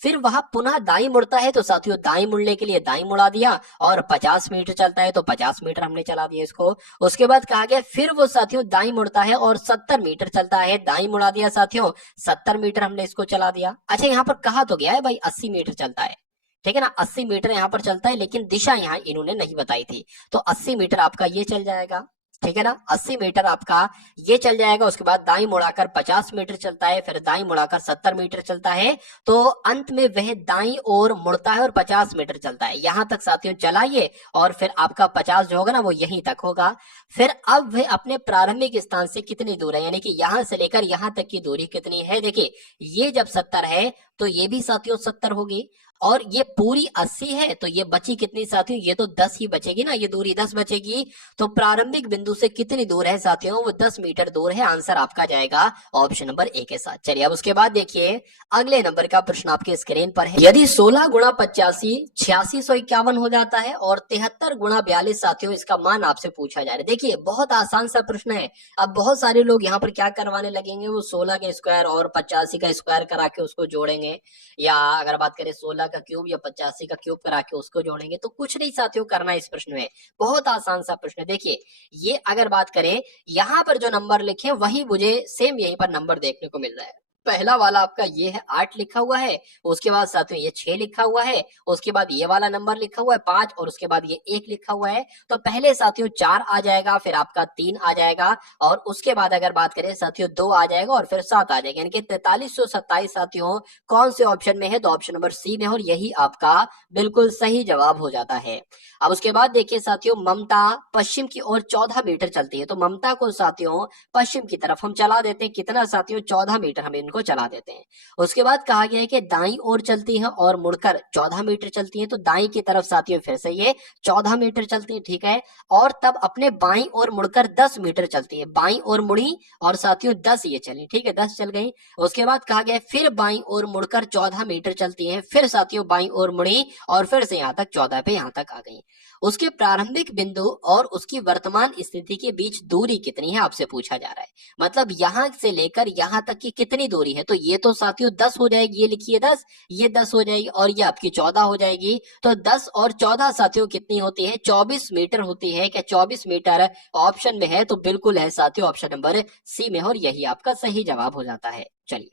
फिर वह पुनः दाई मुड़ता है, तो साथियों दाई मुड़ने के लिए दाई मुड़ा दिया, और 50 मीटर चलता है तो 50 मीटर हमने चला दिया इसको। उसके बाद कहा गया फिर वो साथियों दाई मुड़ता है और 70 मीटर चलता है, दाई मुड़ा दिया साथियों, 70 मीटर हमने इसको चला दिया। अच्छा यहाँ पर कहा तो गया है भाई 80 मीटर चलता है, ठीक है ना, 80 मीटर यहाँ पर चलता है, लेकिन दिशा यहाँ इन्होंने नहीं बताई थी। तो 80 मीटर आपका ये चल जाएगा, ठीक है ना, 80 मीटर आपका ये चल जाएगा। उसके बाद दाई मुड़ाकर 50 मीटर चलता है, फिर दाई मुड़ाकर 70 मीटर चलता है, तो अंत में वह दाई ओर मुड़ता है और 50 मीटर चलता है। यहां तक साथियों चलाइए और फिर आपका 50 जो होगा ना वो यहीं तक होगा। फिर अब वह अपने प्रारंभिक स्थान से कितनी दूर है, यानी कि यहां से लेकर यहां तक की दूरी कितनी है। देखिए ये जब 70 है तो ये भी साथियों 70 होगी, और ये पूरी 80 है तो ये बची कितनी साथियों, ये तो 10 ही बचेगी ना, ये दूरी 10 बचेगी। तो प्रारंभिक बिंदु से कितनी दूर है साथियों, वो 10 मीटर दूर है। आंसर आपका जाएगा ऑप्शन नंबर ए के साथ। चलिए अब उसके बाद देखिए अगले नंबर का प्रश्न आपके स्क्रीन पर है। यदि 16 गुणा 85 8651 हो जाता है और 73 गुणा 42 साथियों इसका मान आपसे पूछा जा रहा है। देखिए बहुत आसान सा प्रश्न है। अब बहुत सारे लोग यहाँ पर क्या करवाने लगेंगे, वो 16 का स्क्वायर और 85 का स्क्वायर करा के उसको जोड़ेंगे, या अगर बात करें 16 का क्यूब या 85 का क्यूब करा के उसको जोड़ेंगे। तो कुछ नहीं साथियों करना इस प्रश्न में, बहुत आसान सा प्रश्न है। देखिए ये अगर बात करें यहाँ पर जो नंबर लिखे वही मुझे सेम यहीं पर नंबर देखने को मिल रहा है। पहला वाला आपका ये है 8 लिखा हुआ है, उसके बाद साथियों ये 6 लिखा हुआ है, उसके बाद ये वाला नंबर लिखा हुआ है 5, और उसके बाद ये 1 लिखा हुआ है। तो पहले साथियों 4 आ जाएगा, फिर आपका 3 आ जाएगा, और उसके बाद अगर बात करें साथियों 2 आ जाएगा और फिर 7 आ जाएगा, यानी कि 4327 साथियों कौन से ऑप्शन में है, तो ऑप्शन नंबर सी में, और यही आपका बिल्कुल सही जवाब हो जाता है। अब उसके बाद देखिए साथियों ममता पश्चिम की ओर 14 मीटर चलती है, तो ममता को साथियों पश्चिम की तरफ हम चला देते हैं, कितना साथियों 14 मीटर हम इनको को चला देते हैं। उसके बाद कहा गया है कि दाईं ओर चलती है और मुड़कर 14 मीटर चलती है, तो दाईं की तरफ साथियों फिर से ये 14 मीटर चलती है, ठीक है। और तब अपने बाईं ओर मुड़कर 10 मीटर चलती है, बाईं ओर मुड़ी और साथियों 10 ये चली, ठीक है, 10 चल गई। उसके बाद कहा गया फिर बाईं ओर मुड़कर 14 मीटर चलती है, फिर साथियों बाईं ओर मुड़ी और फिर से यहाँ तक 14 पे यहाँ तक आ गई। उसके प्रारंभिक बिंदु और उसकी वर्तमान स्थिति के बीच दूरी कितनी है आपसे पूछा जा रहा है। मतलब यहां से लेकर यहां तक की कितनी दूरी है, तो ये तो साथियों 10 हो जाएगी, ये लिखिए 10, ये 10 हो जाएगी और ये आपकी 14 हो जाएगी। तो 10 और 14 साथियों कितनी होती है, 24 मीटर होती है। क्या 24 मीटर ऑप्शन में है? तो बिल्कुल है साथियों, ऑप्शन नंबर सी में, और यही आपका सही जवाब हो जाता है। चलिए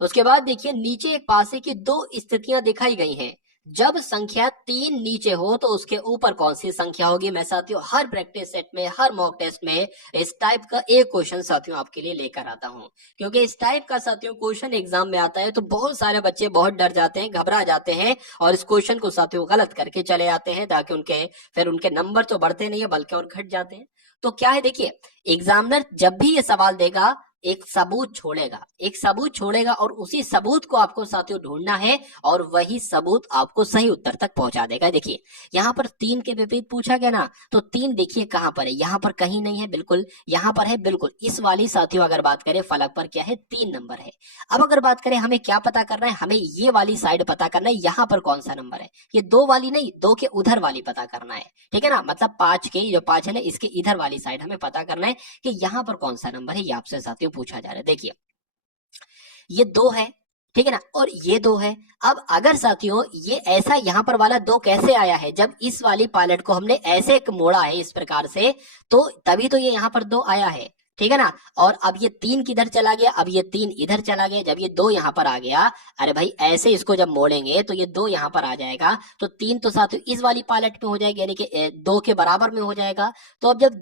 उसके बाद देखिए नीचे एक पासे की दो स्थितियां दिखाई गई हैं। जब संख्या 3 नीचे हो तो उसके ऊपर कौन सी संख्या होगी। मैं साथियों हर प्रैक्टिस सेट में, हर मॉक टेस्ट में इस टाइप का एक क्वेश्चन साथियों आपके लिए लेकर आता हूं, क्योंकि इस टाइप का साथियों क्वेश्चन एग्जाम में आता है तो बहुत सारे बच्चे बहुत डर जाते हैं, घबरा जाते हैं और इस क्वेश्चन को साथियों गलत करके चले आते हैं, ताकि उनके नंबर तो बढ़ते नहीं है बल्कि और घट जाते हैं। तो क्या है देखिए, एग्जामिनर जब भी ये सवाल देगा एक सबूत छोड़ेगा और उसी सबूत को आपको साथियों ढूंढना है और वही सबूत आपको सही उत्तर तक पहुंचा देगा। देखिए यहाँ पर 3 के विपरीत पूछा गया ना, तो 3 देखिए कहां पर है, यहाँ पर कहीं नहीं है, बिल्कुल यहाँ पर है, बिल्कुल इस वाली साथियों अगर बात करें फलक पर क्या है, 3 नंबर है। अब अगर बात करें हमें क्या पता करना है, हमें ये वाली साइड पता करना है, यहाँ पर कौन सा नंबर है, ये 2 वाली नहीं, 2 के उधर वाली पता करना है, ठीक है ना। मतलब 5 के जो 5 है ना, इसके इधर वाली साइड हमें पता करना है कि यहाँ पर कौन सा नंबर है, ये आपसे साथियों पूछा जा रहा है। देखिए ये 2 है, ठीक है ना, और ये 2 है। अब अगर साथियों ये ऐसा यहाँ पर वाला 2 कैसे आया है, जब इस वाली पायलट को हमने ऐसे मोड़ा है इस प्रकार से, तो तभी तो ये यहाँ पर 2 आया है, ठीक है ना। और अब ये 3 किधर चला गया, अब ये 3 इधर चला गया, जब ये 2 यहाँ पर आ गया, अरे भाई ऐसे इसको जब मोड़ेंगे तो ये 2 यहाँ पर आ जाएगा, तो 3 तो साथियों इस वाली पायलट में हो जाएगी, यानी कि 2 के बराबर में हो जाएगा। तो अब जब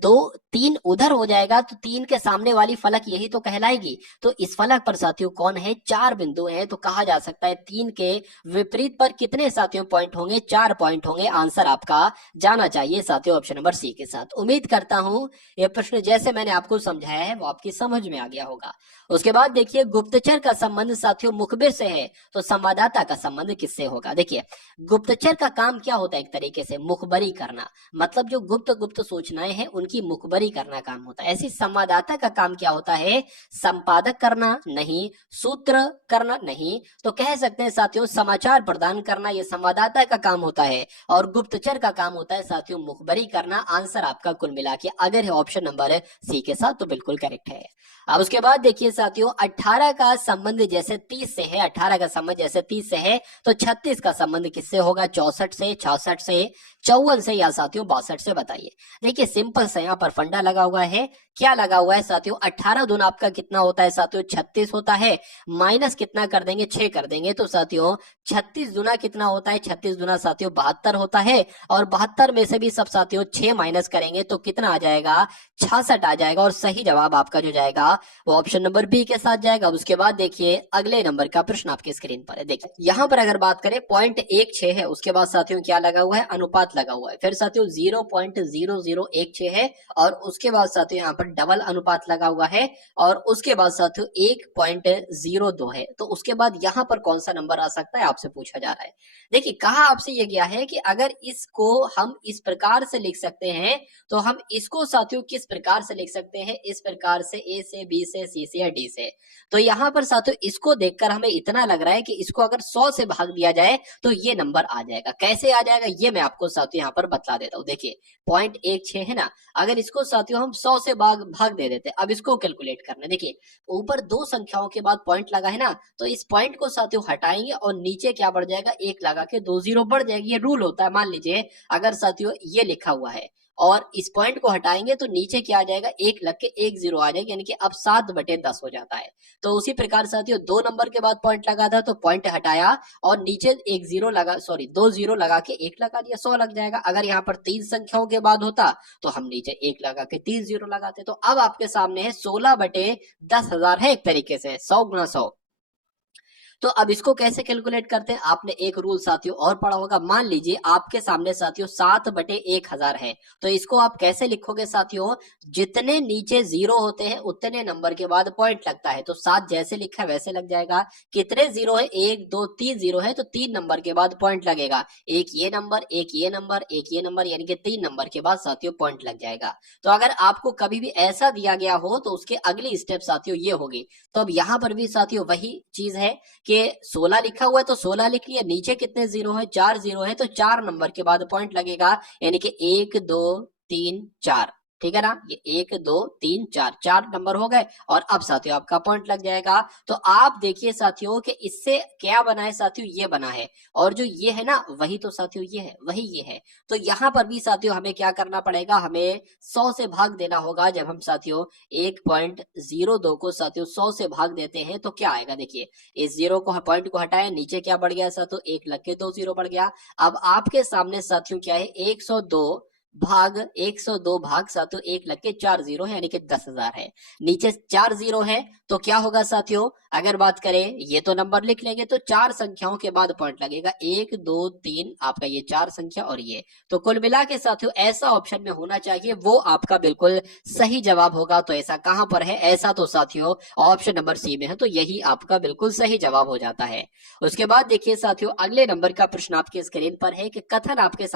3 उधर हो जाएगा तो 3 के सामने वाली फलक यही तो कहलाएगी। तो इस फलक पर साथियों कौन है, 4 बिंदु हैं, तो कहा जा सकता है 3 के विपरीत पर कितने साथियों पॉइंट होंगे, 4 पॉइंट होंगे। आंसर आपका जाना चाहिए साथियों ऑप्शन नंबर सी के साथ। उम्मीद करता हूं ये प्रश्न जैसे मैंने आपको समझाया है वो आपकी समझ में आ गया होगा। उसके बाद देखिए गुप्तचर का संबंध साथियों मुखबिर से है, तो संवाददाता का संबंध किससे होगा। देखिए गुप्तचर का काम क्या होता है, एक तरीके से मुखबरी करना, मतलब जो गुप्त सूचनाएं हैं उनकी मुखबरी करना काम होता है। ऐसी संवाददाता का काम क्या होता है, संपादक करना नहीं, सूत्र करना नहीं, तो कह सकते हैं साथियों समाचार प्रदान करना, यह संवाददाता का काम होता है। और गुप्तचर का काम होता है साथियों मुखबरी करना। आंसर आपका कुल मिला के अगर है ऑप्शन नंबर सी के साथ तो बिल्कुल करेक्ट है। अब उसके बाद देखिए साथियों 18 का संबंध जैसे 30 से है, 18 का संबंध जैसे 30 से है, तो 36 का संबंध किससे होगा, 64 से, 66 से, 54 से या साथियों 62 से, बताइए। देखिए सिंपल से यहाँ पर फंडा लगा हुआ है, क्या लगा हुआ है साथियों, 18 दूना आपका कितना होता है साथियों 36 होता है, माइनस कितना कर देंगे 6 कर देंगे, तो साथियों 36 दूना कितना होता है, 36 दूना साथियों 72 होता है, और 72 में से भी सब साथियों 6 माइनस करेंगे तो कितना आ जाएगा, 66 आ जाएगा। और सही जवाब आपका जो जाएगा वो ऑप्शन नंबर बी के साथ जाएगा। उसके बाद देखिए अगले नंबर का प्रश्न आपके स्क्रीन पर है। देखिए यहाँ पर अगर बात करें 0.16 है, उसके बाद साथियों क्या लगा हुआ है, अनुपात लगा हुआ है, फिर साथियों 0.0016 है, और उसके बाद साथियों यहाँ पर डबल अनुपात लगा हुआ है, और उसके बाद साथियों 1.02 है। तो उसके बाद यहाँ पर कौन सा नंबर आ सकता है आपसे पूछा जा रहा है। देखिए कहा आपसे ये गया है कि अगर इसको हम इस प्रकार से लिख सकते हैं तो हम इसको साथियों किस प्रकार से लिख सकते हैं, इस प्रकार से, ए से, बी से, सी से या डी से। तो यहाँ पर साथियों इसको देखकर हमें इतना लग रहा है कि इसको अगर 100 से भाग दिया जाए तो ये नंबर आ जाएगा। कैसे आ जाएगा ये मैं आपको साथियों यहाँ पर बता देता हूँ। देखिए 0.16 है ना, अगर इसको साथियों हम 100 से भाग दे देते, अब इसको कैलकुलेट करना। देखिए ऊपर 2 संख्याओं के बाद पॉइंट लगा है ना, तो इस पॉइंट को साथियों हटाएंगे और नीचे क्या बढ़ जाएगा, 1 लगा के 2 जीरो बढ़ जाएगी। ये रूल होता है। मान लीजिए अगर साथियों ये लिखा हुआ है और इस पॉइंट को हटाएंगे तो नीचे क्या आ जाएगा, 1 लग के 1 जीरो आ जाएगा, यानी कि अब 7/10 हो जाता है। तो उसी प्रकार साथियों 2 नंबर के बाद पॉइंट लगा था तो पॉइंट हटाया और नीचे 1 जीरो लगा, सॉरी 2 जीरो लगा के 1 लगा दिया, 100 लग जाएगा। अगर यहाँ पर 3 संख्याओं के बाद होता तो हम नीचे 1 लगा के 3 जीरो लगाते। तो अब आपके सामने है 16/10,000 है, एक तरीके से 100 गुना 100। तो अब इसको कैसे कैलकुलेट करते हैं, आपने एक रूल साथियों और पढ़ा होगा। मान लीजिए आपके सामने साथियों 7/1000 है, तो इसको आप कैसे लिखोगे साथियों, जितने नीचे जीरो होते हैं उतने नंबर के बाद पॉइंट लगता है। तो 7 जैसे लिखा है वैसे लग जाएगा। कितने जीरो है, 1 2 3 जीरो है, तो 3 नंबर के बाद पॉइंट लगेगा। एक ये नंबर, एक ये नंबर, एक ये नंबर, यानी कि 3 नंबर के बाद साथियों पॉइंट लग जाएगा। तो अगर आपको कभी भी ऐसा दिया गया हो तो उसके अगली स्टेप साथियों ये होगी। तो अब यहाँ पर भी साथियों वही चीज है कि 16 लिखा हुआ है तो 16 लिख लिया, नीचे कितने जीरो है, 4 जीरो है, तो 4 नंबर के बाद पॉइंट लगेगा, यानी कि 1 2 3 4। ठीक है ना, ये 1 2 3 4 4 नंबर हो गए और अब साथियों आपका पॉइंट लग जाएगा। तो आप देखिए साथियों कि इससे क्या बना है साथियों, ये बना है, और जो ये है ना वही तो साथियों ये है, वही ये है। तो यहाँ पर भी साथियों हमें क्या करना पड़ेगा, हमें 100 से भाग देना होगा। जब हम साथियों 1.02 को साथियों 100 से भाग देते हैं तो क्या आएगा, देखिए इस जीरो को पॉइंट को हटाए, नीचे क्या बढ़ गया साथियों, 1 लग के 2 जीरो बढ़ गया। अब आपके सामने साथियों क्या है, 102 भाग साथियों 1 लग के 4 जीरो है, यानी कि 10,000 है। नीचे 4 जीरो है तो क्या होगा साथियों, अगर बात करें ये तो नंबर लिख लेंगे, तो 4 संख्याओं के बाद पॉइंट लगेगा, 1 2 3 आपका ये 4 संख्या और ये। तो कुल मिला के साथियों ऐसा ऑप्शन में होना चाहिए, वो आपका बिल्कुल सही जवाब होगा। तो ऐसा कहां पर है, ऐसा तो साथियों ऑप्शन नंबर सी में है, तो यही आपका बिल्कुल सही जवाब हो जाता है। उसके बाद देखिए साथियों अगले नंबर का प्रश्न आपके स्क्रीन पर है कि कथन आपके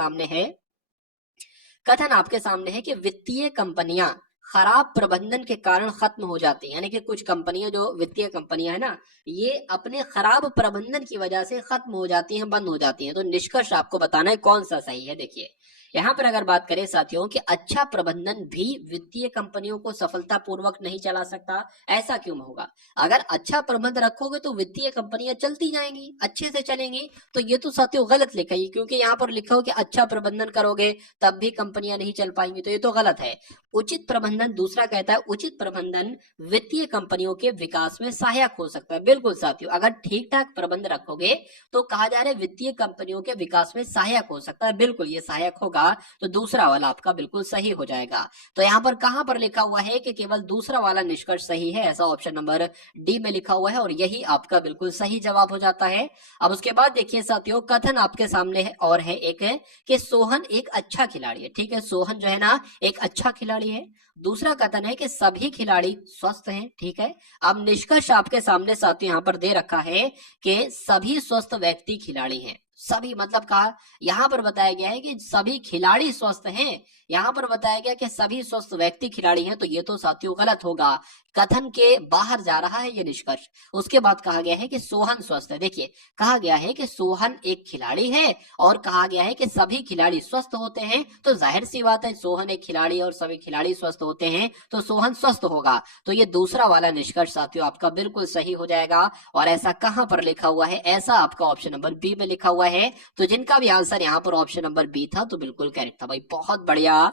सामने है कि वित्तीय कंपनियां खराब प्रबंधन के कारण खत्म हो जाती हैं, यानी कि कुछ कंपनियां, जो वित्तीय कंपनियां है ना, ये अपने खराब प्रबंधन की वजह से खत्म हो जाती हैं, बंद हो जाती हैं। तो निष्कर्ष आपको बताना है कौन सा सही है। देखिए यहाँ पर अगर बात करें साथियों कि अच्छा प्रबंधन भी वित्तीय कंपनियों को सफलतापूर्वक नहीं चला सकता, ऐसा क्यों होगा। अगर अच्छा प्रबंध रखोगे तो वित्तीय कंपनियां चलती जाएंगी, अच्छे से चलेंगी। तो ये तो साथियों गलत लिखा है, क्योंकि यहाँ पर लिखा हो कि अच्छा प्रबंधन करोगे तब भी कंपनियां नहीं चल पाएंगी, तो ये तो गलत है। उचित प्रबंधन, दूसरा कहता है उचित प्रबंधन वित्तीय कंपनियों के विकास में सहायक हो सकता है। बिल्कुल साथियों, अगर ठीक ठाक प्रबंध रखोगे तो कहा जा रहा है वित्तीय कंपनियों के विकास में सहायक हो सकता है, बिल्कुल ये सहायक होगा। तो दूसरा वाला आपका बिल्कुल सही हो जाएगा। तो यहाँ पर कहां पर लिखा हुआ है कि केवल दूसरा वाला निष्कर्ष सही है, ऐसा ऑप्शन नंबर डी में लिखा हुआ है, और यही आपका बिल्कुल सही जवाब हो जाता है। अब उसके बाद देखिए साथियों कथन आपके सामने है और है एक है कि सोहन एक अच्छा खिलाड़ी है। ठीक है, सोहन जो है ना एक अच्छा खिलाड़ी है। दूसरा कथन है कि सभी खिलाड़ी स्वस्थ हैं। ठीक है, अब निष्कर्ष आपके सामने साथियों यहाँ पर दे रखा है कि सभी स्वस्थ व्यक्ति खिलाड़ी हैं। सभी मतलब कहा, यहां पर बताया गया है कि सभी खिलाड़ी स्वस्थ हैं, यहां पर बताया गया कि सभी स्वस्थ व्यक्ति खिलाड़ी हैं, तो ये तो साथियों गलत होगा, कथन के बाहर जा रहा है ये निष्कर्ष। उसके बाद कहा गया है कि सोहन स्वस्थ है। देखिए कहा गया है कि सोहन एक खिलाड़ी है और कहा गया है कि सभी खिलाड़ी स्वस्थ होते हैं, तो जाहिर सी बात है सोहन एक खिलाड़ी और सभी खिलाड़ी स्वस्थ होते हैं तो सोहन स्वस्थ होगा। तो ये दूसरा वाला निष्कर्ष साथियों आपका बिल्कुल सही हो जाएगा। और ऐसा कहां पर लिखा हुआ है, ऐसा आपका ऑप्शन नंबर बी में लिखा हुआ है। तो जिनका भी आंसर यहाँ पर ऑप्शन नंबर बी था तो बिल्कुल करेक्ट था भाई, बहुत बढ़िया,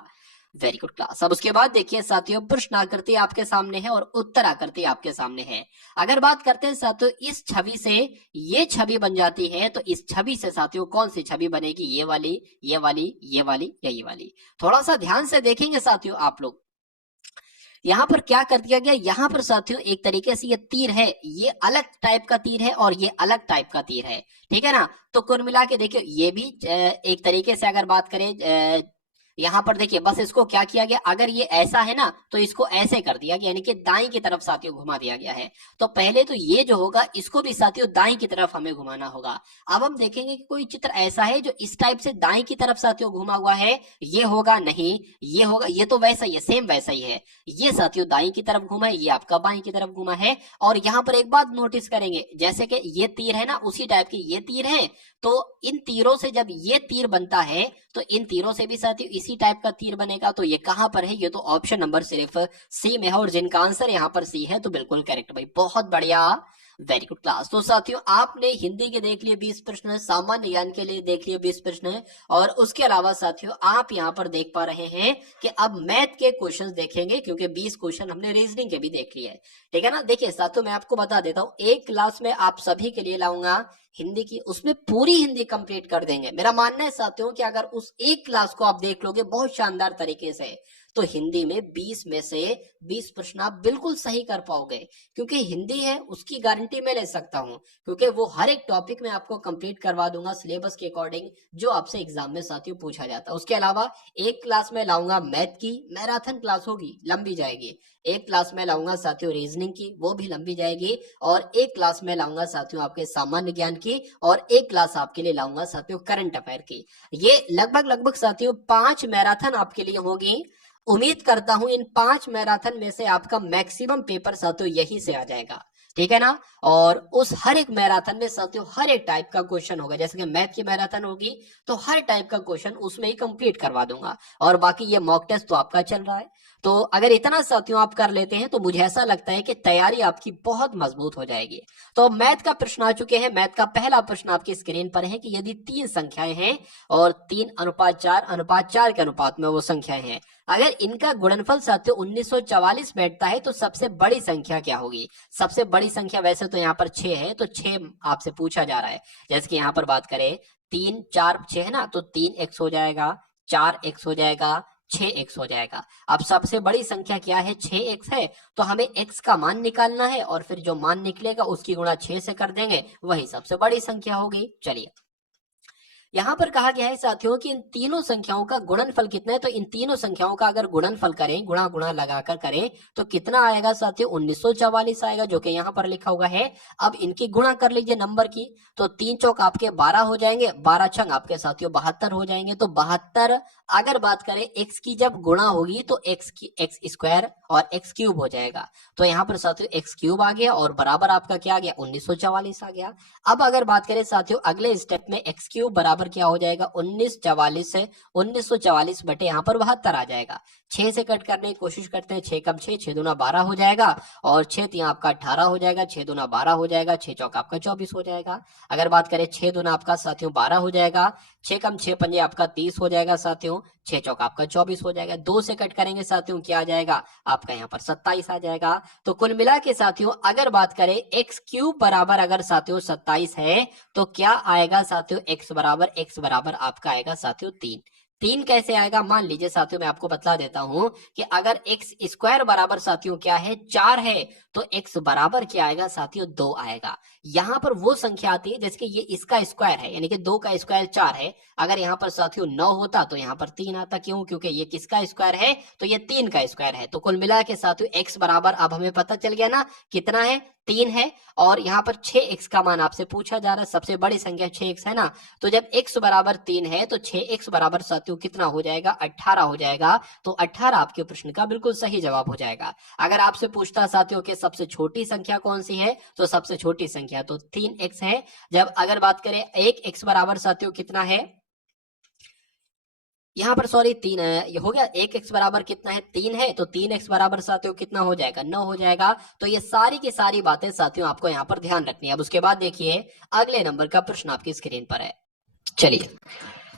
वेरी गुड क्लास। अब उसके बाद देखिए साथियों प्रश्न आकृति आपके सामने है और उत्तर आकृति आपके सामने है। अगर बात करते हैं साथियों इस छवि से ये छवि बन जाती है, तो इस छवि से साथियों कौन सी छवि बनेगी, ये वाली, ये वाली, ये वाली या ये वाली। थोड़ा सा ध्यान से देखेंगे साथियों आप लोग, यहाँ पर क्या कर दिया गया, यहाँ पर साथियों एक तरीके से ये तीर है, ये अलग टाइप का तीर है और ये अलग टाइप का तीर है। ठीक है ना, तो कुल मिला के देखियो ये भी एक तरीके से अगर बात करें यहाँ पर देखिए बस इसको क्या किया गया, अगर ये ऐसा है ना तो इसको ऐसे कर दिया गया, यानी कि दाईं की तरफ साथियों घुमा दिया गया है। तो पहले तो ये जो होगा इसको भी साथियों दाईं की तरफ हमें घुमाना होगा। अब हम देखेंगे कि कोई चित्र ऐसा है जो इस टाइप से दाईं की तरफ साथियों घुमा हुआ है, ये होगा नहीं, ये होगा, ये तो वैसा ही है, सेम वैसा ही है। ये साथियों दाईं की तरफ घुमा है, ये आपका बाईं की तरफ घुमा है। और यहाँ पर एक बात नोटिस करेंगे, जैसे कि ये तीर है ना उसी टाइप की ये तीर है, तो इन तीरों से जब ये तीर बनता है तो इन तीरों से भी साथियों इसी टाइप का तीर बनेगा। तो ये कहां पर है, ये तो ऑप्शन नंबर सिर्फ सी में है, और जिनका आंसर यहां पर सी है तो बिल्कुल करेक्ट भाई, बहुत बढ़िया, वेरी गुड क्लास। तो साथियों आपने हिंदी के देख लिए 20 प्रश्न, सामान्य ज्ञान के लिए देख लिए 20 प्रश्न, और उसके अलावा साथियों आप यहाँ पर देख पा रहे हैं कि अब मैथ के क्वेश्चंस देखेंगे, क्योंकि 20 क्वेश्चन हमने रीजनिंग के भी देख लिए। ठीक है ना, देखिए साथियों मैं आपको बता देता हूँ, एक क्लास में आप सभी के लिए लाऊंगा हिंदी की, उसमें पूरी हिंदी कंप्लीट कर देंगे। मेरा मानना है साथियों कि अगर उस एक क्लास को आप देख लोगे बहुत शानदार तरीके से, तो हिंदी में 20 में से 20 प्रश्न आप बिल्कुल सही कर पाओगे, क्योंकि हिंदी है उसकी गारंटी मैं ले सकता हूं, क्योंकि वो हर एक टॉपिक में आपको कंप्लीट करवा दूंगा सिलेबस के अकॉर्डिंग जो आपसे एग्जाम में साथियों पूछा जाता है। उसके अलावा एक क्लास में लाऊंगा मैथ की, मैराथन क्लास होगी, लंबी जाएगी। एक क्लास में लाऊंगा साथियों रीजनिंग की, वो भी लंबी जाएगी। और एक क्लास में लाऊंगा साथियों आपके सामान्य ज्ञान की, और एक क्लास आपके लिए लाऊंगा साथियों करंट अफेयर की। ये लगभग साथियों 5 मैराथन आपके लिए होगी। उम्मीद करता हूं इन 5 मैराथन में से आपका मैक्सिमम पेपर साथियों यहीं से आ जाएगा, ठीक है ना। और उस हर एक मैराथन में साथियों हर एक टाइप का क्वेश्चन होगा, जैसे कि मैथ की मैराथन होगी तो हर टाइप का क्वेश्चन उसमें ही कंप्लीट करवा दूंगा। और बाकी ये मॉक टेस्ट तो आपका चल रहा है, तो अगर इतना साथियों आप कर लेते हैं तो मुझे ऐसा लगता है कि तैयारी आपकी बहुत मजबूत हो जाएगी। तो मैथ का प्रश्न आ चुके हैं। मैथ का पहला प्रश्न आपकी स्क्रीन पर है कि यदि 3 संख्याएं हैं और 3:4 के अनुपात में वो संख्याएं हैं, अगर इनका गुणनफल साथियों 1944 बैठता है तो सबसे बड़ी संख्या क्या होगी। सबसे बड़ी संख्या वैसे तो यहाँ पर 6 है, तो 6 आपसे पूछा जा रहा है। जैसे कि यहाँ पर बात करें 3 4 6 है ना, तो 3x हो जाएगा, 4x हो जाएगा, 6x हो जाएगा। अब सबसे बड़ी संख्या क्या है, 6x है, तो हमें x का मान निकालना है और फिर जो मान निकलेगा उसकी गुणा 6 से कर देंगे, वही सबसे बड़ी संख्या होगी। चलिए यहाँ पर कहा गया है साथियों कि इन तीनों संख्याओं का गुणनफल कितना है, तो इन तीनों संख्याओं का अगर गुणनफल करें, गुणा गुणा लगाकर करें, तो कितना आएगा साथियों 1944 आएगा, जो कि यहाँ पर लिखा हुआ है। अब इनकी गुणा कर लीजिए नंबर की, तो 3 चौक आपके 12 हो जाएंगे, 12 छंग आपके साथियों 72 हो जाएंगे। तो 72 अगर बात करें x की जब गुणा होगी तो x स्क्वायर और x क्यूब हो जाएगा। तो यहाँ पर साथियों x क्यूब आ गया और बराबर आपका क्या आ गया 1944 आ गया। अब अगर बात करें साथियों अगले स्टेप में x क्यूब बराबर क्या हो जाएगा 1944 से 1944 बटे यहाँ पर 72 आ जाएगा। 6 से कट करने की कोशिश करते हैं, 6 कम 6, 6 दूना 12 हो जाएगा, और 6 यहाँ आपका 18 हो जाएगा, 6 दूना 12 हो जाएगा, 6 चौक आपका 24 हो जाएगा। अगर बात करें 6 दूना आपका साथियों 12 हो जाएगा, 6 कम 6 पंजे आपका 30 हो जाएगा साथियों, 6 चौक आपका 24 हो जाएगा। 2 से कट करेंगे साथियों क्या आ जाएगा आपका यहाँ पर 27 आ जाएगा। तो कुल मिला के साथियों अगर बात करें x क्यूब बराबर अगर साथियों 27 है, तो क्या आएगा साथियों x बराबर आपका आएगा साथियों 3 कैसे आएगा, मान लीजिए साथियों मैं आपको बतला देता हूं कि अगर x स्क्वायर बराबर साथियों क्या है 4 है, तो x बराबर क्या आएगा साथियों 2 आएगा। यहां पर वो संख्या आती है जैसे कि ये इसका स्क्वायर है, यानी कि 2 का स्क्वायर 4 है। अगर यहाँ पर साथियों 9 होता तो यहाँ पर 3 आता, क्यों, क्योंकि ये किसका स्क्वायर है, तो ये 3 का स्क्वायर है। तो कुल मिला के साथियों x बराबर अब हमें पता चल गया ना कितना है, 3 है। और यहाँ पर 6x का मान आपसे पूछा जा रहा है, सबसे बड़ी संख्या 6x है ना, तो जब x बराबर 3 है तो 6x बराबर साथियों कितना हो जाएगा 18 हो जाएगा। तो 18 आपके प्रश्न का बिल्कुल सही जवाब हो जाएगा। अगर आपसे पूछता साथियों कि सबसे छोटी संख्या कौन सी है, तो सबसे छोटी संख्या तो 3x है। जब अगर बात करें 1x बराबर साथियों कितना है, यहाँ पर सॉरी 3 है, ये हो गया 1x बराबर कितना है 3 है, तो 3x बराबर साथियों कितना हो जाएगा 9 हो जाएगा। तो ये सारी की सारी बातें साथियों आपको यहाँ पर ध्यान रखनी है। अब उसके बाद देखिए अगले नंबर का प्रश्न आपकी स्क्रीन पर है। चलिए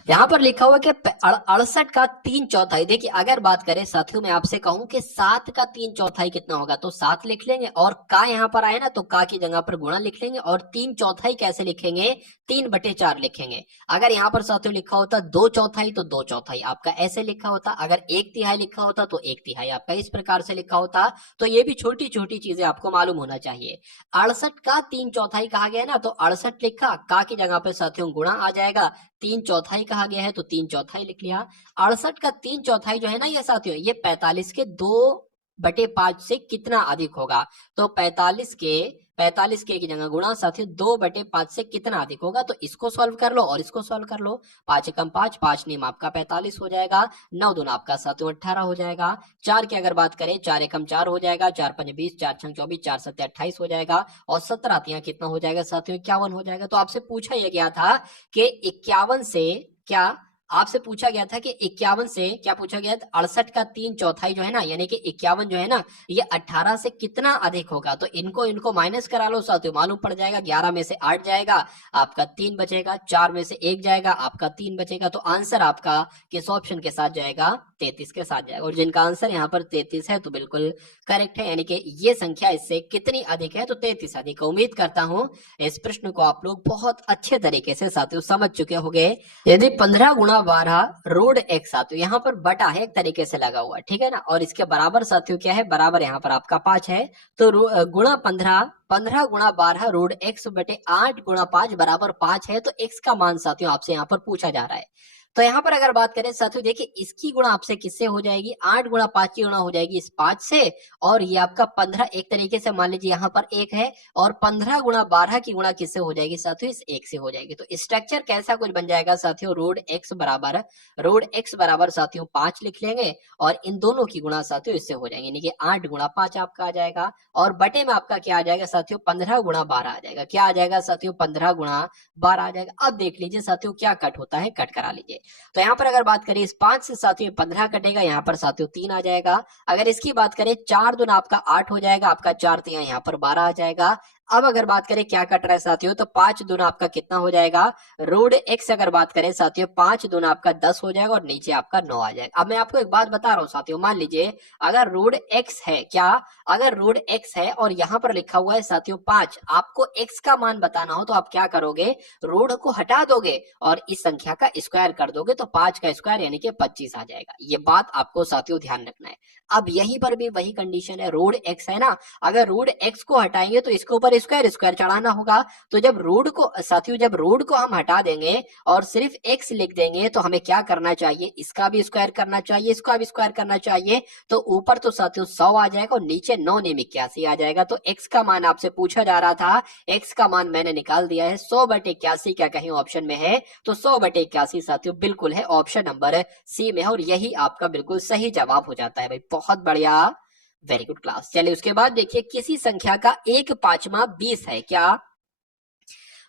यहाँ पर लिखा हुआ कि 68 का 3/4। देखिए अगर बात करें साथियों मैं आपसे कहूं कि 7 का 3/4 कितना होगा, तो 7 लिख लेंगे, और का यहाँ पर आए ना तो का की जगह पर गुणा लिख लेंगे, और 3/4 कैसे लिखेंगे 3/4 लिखेंगे। अगर यहाँ पर साथियों लिखा होता 2/4 तो 2/4 आपका ऐसे लिखा होता, अगर 1/3 लिखा होता तो 1/3 आपका इस प्रकार से लिखा होता। तो ये भी छोटी छोटी चीजें आपको मालूम होना चाहिए। 68 का 3/4 कहा गया ना, तो 68 लिखा, का की जगह पे साथियों गुणा आ जाएगा, 3/4 कहा गया है तो 3/4 लिख लिया। 68 का 3/4 जो है ना ये साथियों, ये 45 के 2/5 से कितना अधिक होगा, तो 45 के की जगह गुणा साथियों 2/5 से कितना अधिक होगा। तो इसको सॉल्व कर लो और इसको सॉल्व कर लो, 5 एकम 5, 5 नीम आपका 45 हो जाएगा, 9 दूना आपका साथियों 18 हो जाएगा। 4 की अगर बात करें 4 एकम 4 हो जाएगा, 4 पंजे 20, 4 छंग 24, 4 सत्ते 28 हो जाएगा, और 17 यहाँ कितना हो जाएगा साथियों 51 हो जाएगा। तो आपसे पूछा यह गया था कि 51 से क्या, आपसे पूछा गया था कि 51 से क्या पूछा गया था, 68 का 3/4 जो है ना, यानी कि 51 जो है ना ये 18 से कितना अधिक होगा। तो इनको माइनस करा लो साथियों, मालूम पड़ जाएगा। 11 में से 8 जाएगा आपका 3 बचेगा, 4 में से 1 जाएगा आपका 3 बचेगा। तो आंसर आपका किस ऑप्शन के साथ जाएगा 33 के साथ जाएगा। और जिनका आंसर यहाँ पर 33 है तो बिल्कुल करेक्ट है, यानी कि ये संख्या इससे कितनी अधिक है तो 33 अधिक। उम्मीद करता हूँ इस प्रश्न को आप लोग बहुत अच्छे तरीके से साथियों समझ चुके होंगे। यदि 15 गुणा 12 रूट x साथियों, यहाँ पर बटा है एक तरीके से लगा हुआ, ठीक है ना, और इसके बराबर साथियों क्या है, बराबर यहाँ पर आपका 5 है, तो गुणा 15 गुणा 12 रूट x बटे 8 गुणा 5 बराबर 5 है। तो x का मान साथियों आपसे यहाँ पर पूछा जा रहा है। तो यहाँ पर अगर बात करें साथियों, देखिए इसकी गुणा आपसे किससे हो जाएगी, 8 गुणा 5 की गुणा हो जाएगी इस 5 से, और ये आपका 15 एक तरीके से मान लीजिए यहाँ पर 1 है, और 15 गुणा 12 की गुणा किससे हो जाएगी साथियों, इस 1 से हो जाएगी। तो स्ट्रक्चर कैसा कुछ बन जाएगा साथियों, रूट x बराबर साथियों 5 लिख लेंगे, और इन दोनों की गुणा साथियों इससे हो जाएंगे, यानी कि 8 गुणा 5 आपका आ जाएगा, और बटे में आपका क्या आ जाएगा साथियों, 15 गुणा 12 आ जाएगा। क्या आ जाएगा साथियों, 15 गुणा 12 आ जाएगा। अब देख लीजिए साथियों क्या कट होता है, कट करा लीजिए। तो यहाँ पर अगर बात करें इस 5 से साथियों 15 कटेगा, यहाँ पर साथियों 3 आ जाएगा। अगर इसकी बात करें 4 दूना आपका 8 हो जाएगा, आपका 4 3 यहाँ पर 12 आ जाएगा। अब अगर बात करें क्या कट रहा है साथियों, तो 5 दूना आपका कितना हो जाएगा, रूट x अगर बात करें साथियों 5 दूना आपका 10 हो जाएगा, और नीचे आपका 9 आ जाएगा। अब मैं आपको एक बात बता रहा हूँ साथियों, मान लीजिए अगर रूट x है, क्या अगर रूट x है और यहाँ पर लिखा हुआ है साथियों 5, आपको x का मान बताना हो तो आप क्या करोगे, रूट को हटा दोगे और इस संख्या का स्क्वायर कर दोगे, तो 5 का स्क्वायर यानी कि 25 आ जाएगा। ये बात आपको साथियों ध्यान रखना है। अब यहीं पर भी वही कंडीशन है, रूट x है ना, अगर रूट x को हटाएंगे तो इसके ऊपर स्क्वायर चढ़ाना होगा। तो जब रूट को साथियों, जब रूट को हम हटा देंगे और सिर्फ x लिख देंगे, तो हमें क्या करना चाहिए, इसका भी स्क्वायर करना चाहिए, इसका भी स्क्वायर करना चाहिए। तो ऊपर तो साथियों 100 आ जाएगा और नीचे 9 ने 81 आ जाएगा। तो x का मान आपसे पूछा जा रहा था, x का मान मैंने निकाल दिया है, 100/81 क्या कहीं ऑप्शन में है, तो 100/81 साथियों बिल्कुल है, ऑप्शन नंबर सी में है, और यही आपका बिल्कुल सही जवाब हो जाता है भाई। बहुत बढ़िया, वेरी गुड क्लास। चलिए उसके बाद देखिए, किसी संख्या का 1/5 20 है, क्या,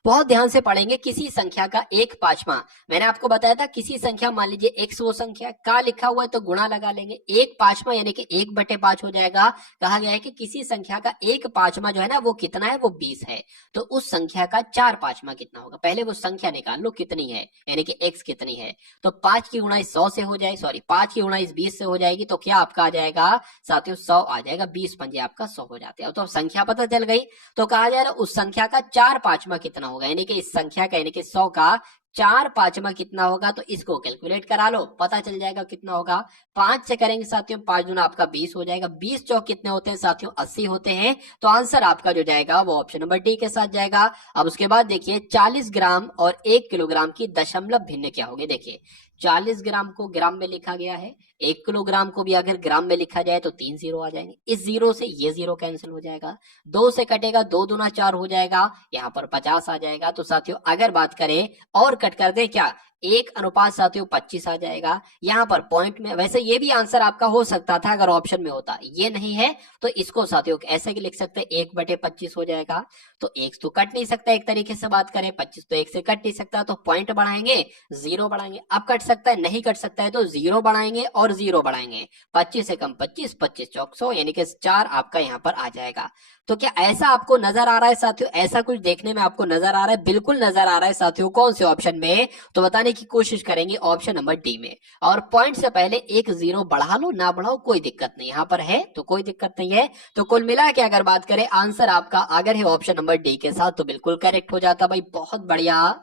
बहुत ध्यान से पढ़ेंगे, किसी संख्या का 1/5, मैंने आपको बताया था किसी संख्या, मान लीजिए x वो संख्या का लिखा हुआ है तो गुणा लगा लेंगे, 1/5 यानी कि 1/5 हो जाएगा। कहा गया है कि किसी संख्या का 1/5 जो है ना वो कितना है, वो 20 है। तो उस संख्या का 4/5 कितना होगा, पहले वो संख्या निकाल लो कितनी है, यानी कि x कितनी है। तो 5 की गुणा 100 से हो जाएगी, सॉरी 5 की गुणा 20 से हो जाएगी, तो क्या आपका आ जाएगा साथियों 100 आ जाएगा, 20 पंजे आपका 100 हो जाते हैं। तो संख्या पता चल गई। तो कहा जा रहा है उस संख्या का 4/5 कितना होगा, यानी कि इस संख्या का, यानी कि 100 का 4/5 कितना होगा, तो इसको कैलकुलेट करा लो, पता चल जाएगा कितना होगा। 5 से करेंगे साथियों, 5 दूना आपका 20 हो जाएगा, 20 चौक कितने होते हैं साथियों 80 होते हैं। तो आंसर आपका जो जाएगा वो ऑप्शन नंबर डी के साथ जाएगा। अब उसके बाद देखिए 40 ग्राम और 1 किलोग्राम की दशमलव भिन्न क्या होगी। देखिए 40 ग्राम को ग्राम में लिखा गया है, 1 किलोग्राम को भी अगर ग्राम में लिखा जाए तो 3 जीरो आ जाएंगे, इस जीरो से ये जीरो कैंसिल हो जाएगा, 2 से कटेगा, 2 दूना 4 हो जाएगा, यहाँ पर 50 आ जाएगा। तो साथियों अगर बात करें और कट कर दे, क्या 1 साथियों 25 आ जाएगा। यहाँ पर पॉइंट में, वैसे ये भी आंसर आपका हो सकता था अगर ऑप्शन में होता, ये नहीं है तो इसको साथियों ऐसे लिख सकते हैं, 1/25 हो जाएगा। तो 1 तो कट नहीं सकता, एक तरीके से बात करें 25 तो 1 से कट नहीं सकता, तो पॉइंट बढ़ाएंगे, जीरो बढ़ाएंगे। अब कट सकता है, नहीं कट सकता है तो जीरो बढ़ाएंगे और जीरो बढ़ाएंगे, 25 से कम 25, 25 चौक 100, यानी कि 4 आपका यहाँ पर आ जाएगा। तो क्या ऐसा आपको नजर आ रहा है साथियों, ऐसा कुछ देखने में आपको नजर आ रहा है, बिल्कुल नजर आ रहा है साथियों, कौन से ऑप्शन में, तो बताने की कोशिश करेंगे ऑप्शन नंबर डी में। और पॉइंट से पहले एक जीरो बढ़ा लो ना बढ़ाओ कोई दिक्कत नहीं, यहाँ पर है तो कोई दिक्कत नहीं है। तो कुल मिला के अगर बात करें आंसर आपका अगर है ऑप्शन नंबर डी के साथ तो बिल्कुल करेक्ट हो जाता भाई, बहुत बढ़िया,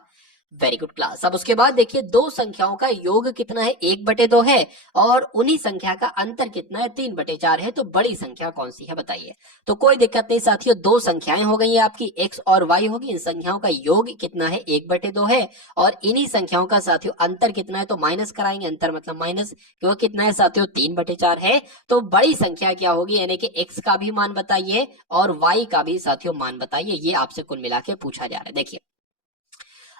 वेरी गुड क्लास। अब उसके बाद देखिए दो संख्याओं का योग कितना है, 1/2 है, और उन्हीं संख्या का अंतर कितना है, 3/4 है। तो बड़ी संख्या कौन सी है बताइए। तो कोई दिक्कत नहीं साथियों, दो संख्याएं हो गई है आपकी, x और y होगी, इन संख्याओं का योग कितना है, 1/2 है, और इन्हीं संख्याओं का साथियों अंतर कितना है, तो माइनस कराएंगे, अंतर मतलब माइनस, वो कितना है साथियों 3/4 है। तो बड़ी संख्या क्या होगी, यानी कि x का भी मान बताइए और y का भी साथियों मान बताइए, ये आपसे कुल मिला के पूछा जा रहा है। देखिए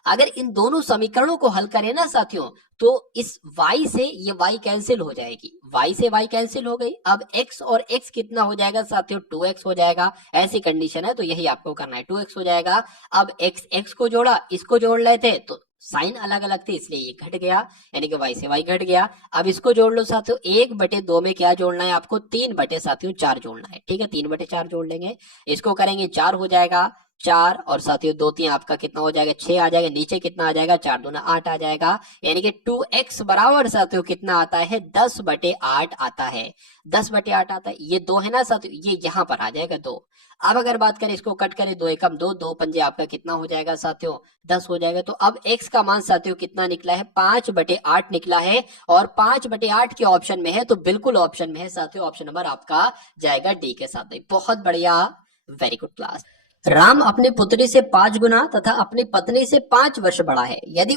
अगर इन दोनों समीकरणों को हल करें ना साथियों, तो इस y से ये y कैंसिल हो जाएगी, y से y कैंसिल हो गई। अब x और x कितना हो जाएगा साथियों, 2x हो जाएगा, ऐसी कंडीशन है तो यही आपको करना है, 2x हो जाएगा। अब x को जोड़ा, इसको जोड़ लेते तो साइन अलग अलग थे इसलिए ये घट गया, यानी कि y से y घट गया। अब इसको जोड़ लो साथियों, 1/2 में क्या जोड़ना है आपको, 3 बटे साथियों 4 जोड़ना है, ठीक है, 3/4 जोड़ लेंगे, इसको करेंगे 4 हो जाएगा, 4 और साथियों 2 3 आपका कितना हो जाएगा 6 आ जाएगा, नीचे कितना आ जाएगा 4 दूना 8 आ जाएगा, यानी कि 2x बराबर साथियों कितना आता है 10/8 आता है, 10/8 आता है। ये 2 है ना साथियों, ये यहाँ पर आ जाएगा 2। अब अगर बात करें इसको कट करें 2 एकम 2, 2 पंजे आपका कितना हो जाएगा साथियों 10 हो जाएगा। तो अब x का मान साथियों कितना निकला है 5/8 निकला है, और 5/8 के ऑप्शन में है तो बिल्कुल ऑप्शन में है साथियों, ऑप्शन नंबर आपका जाएगा डी के साथ। बहुत बढ़िया, वेरी गुड क्लास। राम अपनी पुत्री से 5 गुना तथा अपनी पत्नी से 5 वर्ष बड़ा है। यदि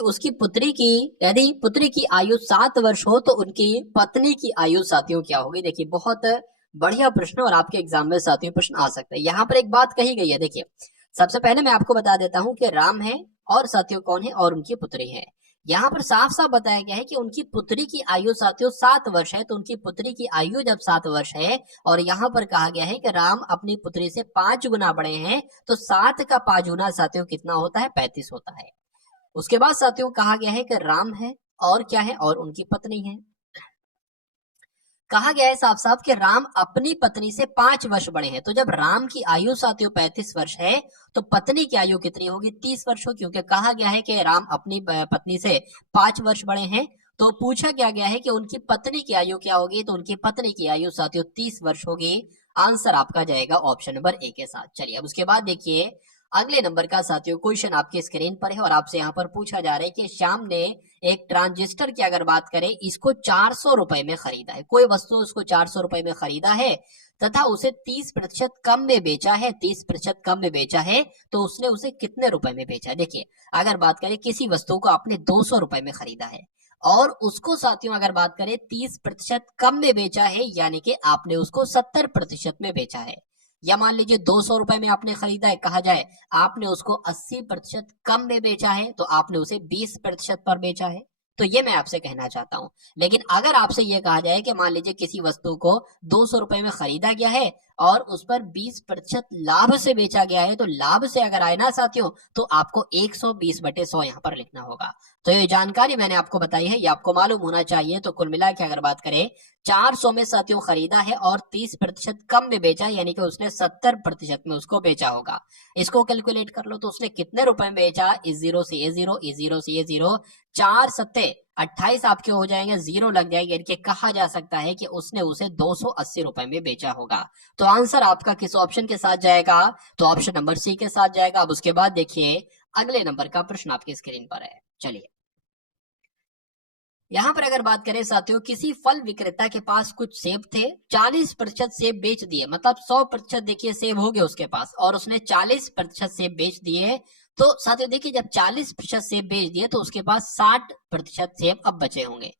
पुत्री की आयु 7 वर्ष हो तो उनकी पत्नी की आयु साथियों क्या होगी। देखिए बहुत बढ़िया प्रश्न और आपके एग्जाम में साथियों प्रश्न आ सकता है। यहाँ पर एक बात कही गई है, देखिए सबसे पहले मैं आपको बता देता हूं कि राम है और साथियों कौन है और उनकी पुत्री है। यहाँ पर साफ साफ बताया गया है कि उनकी पुत्री की आयु साथियों 7 वर्ष है, तो उनकी पुत्री की आयु जब 7 वर्ष है और यहाँ पर कहा गया है कि राम अपनी पुत्री से 5 गुना बड़े हैं, तो 7 का 5 गुना साथियों कितना होता है 35 होता है। उसके बाद साथियों कहा गया है कि राम है और क्या है और उनकी पत्नी है। कहा गया है साफ साफ कि राम अपनी पत्नी से 5 वर्ष बड़े हैं, तो जब राम की आयु साथियों 35 वर्ष है तो पत्नी की आयु कितनी होगी 30 वर्ष हो, क्योंकि कहा गया है कि राम अपनी पत्नी से 5 वर्ष बड़े हैं। तो पूछा क्या गया है कि उनकी पत्नी की आयु क्या होगी, तो उनकी पत्नी की आयु साथियों 30 वर्ष होगी। आंसर आपका जाएगा ऑप्शन नंबर ए के साथ। चलिए अब उसके बाद देखिए अगले नंबर का साथियों क्वेश्चन आपके स्क्रीन पर है और आपसे यहाँ पर पूछा जा रहा है कि श्याम ने एक ट्रांजिस्टर की अगर बात करें इसको 400 रुपए में खरीदा है, कोई वस्तु उसको 400 रुपए में खरीदा है तथा उसे 30% कम में बेचा है, 30% कम में बेचा है, तो उसने उसे कितने रुपए में बेचा है। देखिए अगर बात करें किसी वस्तु को आपने 200 रुपए में खरीदा है और उसको साथियों अगर बात करें 30% कम में बेचा है, यानी कि आपने उसको 70% में बेचा है। या मान लीजिए 200 रुपए में आपने खरीदा है, कहा जाए आपने उसको 80% कम में बेचा है, तो आपने उसे 20% पर बेचा है। तो ये मैं आपसे कहना चाहता हूं। लेकिन अगर आपसे ये कहा जाए कि मान लीजिए किसी वस्तु को 200 रुपए में खरीदा गया है और उस पर 20% लाभ से बेचा गया है, तो लाभ से अगर आए ना साथियों तो आपको 120/100 यहाँ पर लिखना होगा। तो ये जानकारी मैंने आपको बताई है, ये आपको मालूम होना चाहिए। तो कुल मिला के अगर बात करें 400 में साथियों खरीदा है और 30% कम में बेचा, यानी कि उसने 70% में उसको बेचा होगा। इसको कैलकुलेट कर लो तो उसने कितने रुपए में बेचा, इस जीरो से ये जीरो, इस जीरो से ये जीरो, 4 सत्ते 28 आपके हो जाएंगे, जीरो लग जाएगी, यानी कि कहा जा सकता है कि उसने उसे 280 रुपए में बेचा होगा। तो आंसर आपका किस ऑप्शन के साथ जाएगा, तो ऑप्शन नंबर सी के साथ जाएगा। अब उसके बाद देखिए अगले नंबर का प्रश्न आपकी स्क्रीन पर है। चलिए यहाँ पर अगर बात करें साथियों किसी फल विक्रेता के पास कुछ सेब थे, 40% सेब बेच दिए, मतलब 100% देखिए सेब हो गए उसके पास और उसने 40% सेब बेच दिए। तो साथियों देखिए जब 40% सेब बेच दिए तो उसके पास 60% सेब अब बचे होंगे,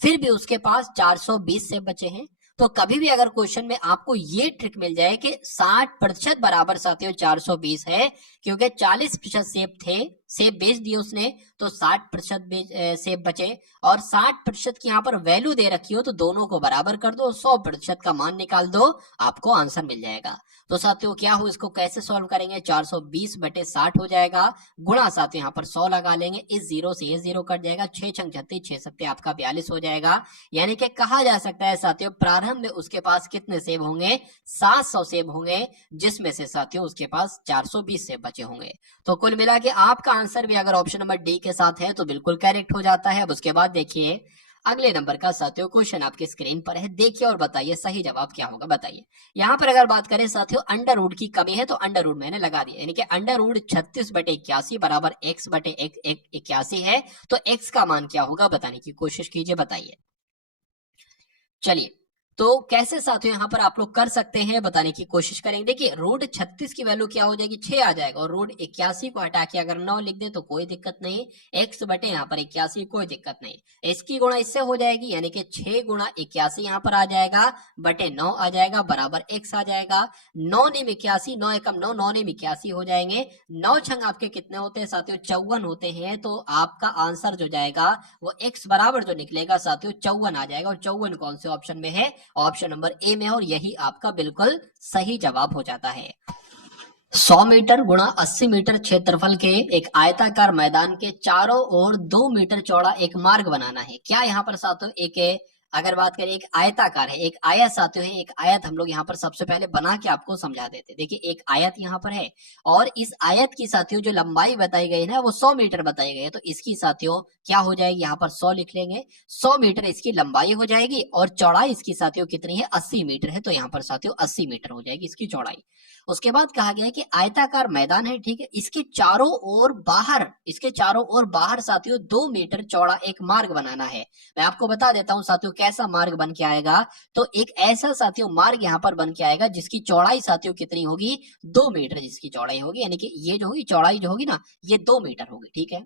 फिर भी उसके पास 420 सेब बचे हैं। तो कभी भी अगर क्वेश्चन में आपको ये ट्रिक मिल जाए कि 60% बराबर साथियों 420 है, क्योंकि 40% सेब थे, सेब बेच दिए उसने, तो 60% सेब बचे और 60% की यहाँ पर वैल्यू दे रखी हो तो दोनों को बराबर कर दो, 100% का मान निकाल दो, आपको आंसर मिल जाएगा। तो साथियों क्या हो, इसको कैसे सॉल्व करेंगे, 420/60 हो जाएगा, गुणा साथियों यहाँ पर 100 लगा लेंगे, इस जीरो से ये जीरो कट जाएगा, 6 छंग 36, 6 सत्ते आपका 42 हो जाएगा। यानी कि कहा जा सकता है साथियों प्रारंभ में उसके पास कितने सेब होंगे, 700 सेब होंगे, जिसमें से साथियों उसके पास 420 सेब बचे होंगे। तो कुल मिला के आपका आंसर भी अगर ऑप्शन नंबर डी के साथ है तो बिल्कुल करेक्ट हो जाता है। अब उसके बाद देखिए अगले नंबर का साथियों क्वेश्चन आपके स्क्रीन पर है, देखिए और बताइए सही जवाब क्या होगा। बताइए यहाँ पर अगर बात करें साथियों अंडर रूट की कमी है, तो अंडर रूट मैंने लगा दिया, यानी कि अंडर रूट 36/81 बराबर x/81 है, तो x का मान क्या होगा बताने की कोशिश कीजिए, बताइए। चलिए तो कैसे साथियों यहाँ पर आप लोग कर सकते हैं बताने की कोशिश करेंगे। देखिए रूट 36 की वैल्यू क्या हो जाएगी, 6 आ जाएगा, और रूट 81 को हटा के अगर 9 लिख दे तो कोई दिक्कत नहीं, x बटे यहाँ पर 81 कोई दिक्कत नहीं, इसकी गुणा इससे हो जाएगी, यानी कि 6 गुणा 81 यहाँ पर आ जाएगा बटे 9 आ जाएगा बराबर x आ जाएगा। 9 नेम 81, 9 एकम 9, 9 नेम 81 हो जाएंगे, 9 छंग आपके कितने होते हैं साथियों 54 होते हैं। तो आपका आंसर जो जाएगा वो x बराबर जो निकलेगा साथियों 54 आ जाएगा, और 54 कौन से ऑप्शन में है, ऑप्शन नंबर ए में, और यही आपका बिल्कुल सही जवाब हो जाता है। 100 मीटर गुणा 80 मीटर क्षेत्रफल के एक आयताकार मैदान के चारों ओर 2 मीटर चौड़ा एक मार्ग बनाना है। क्या यहाँ पर साथियों एक अगर बात करें एक आयताकार है, एक आयत साथियों है, एक आयत हम लोग यहाँ पर सबसे पहले बना के आपको समझा देते। देखिए एक आयत यहाँ पर है और इस आयत की साथियों जो लंबाई बताई गई है ना वो 100 मीटर बताई गई है, तो इसकी साथियों क्या हो जाएगी, यहाँ पर 100 लिख लेंगे। 100 मीटर इसकी लंबाई हो जाएगी और चौड़ाई इसकी साथियों कितनी है, 80 मीटर है, तो यहाँ पर साथियों 80 मीटर हो जाएगी इसकी चौड़ाई। उसके बाद कहा गया है कि आयताकार मैदान है, ठीक है, इसके चारों ओर बाहर साथियों 2 मीटर चौड़ा एक मार्ग बनाना है। मैं आपको बता देता हूं साथियों कैसा मार्ग बन के आएगा। तो एक ऐसा साथियों मार्ग यहाँ पर बन के आएगा जिसकी चौड़ाई साथियों कितनी होगी, 2 मीटर जिसकी चौड़ाई होगी, यानी कि ये जो होगी चौड़ाई जो होगी ना ये 2 मीटर होगी, ठीक है।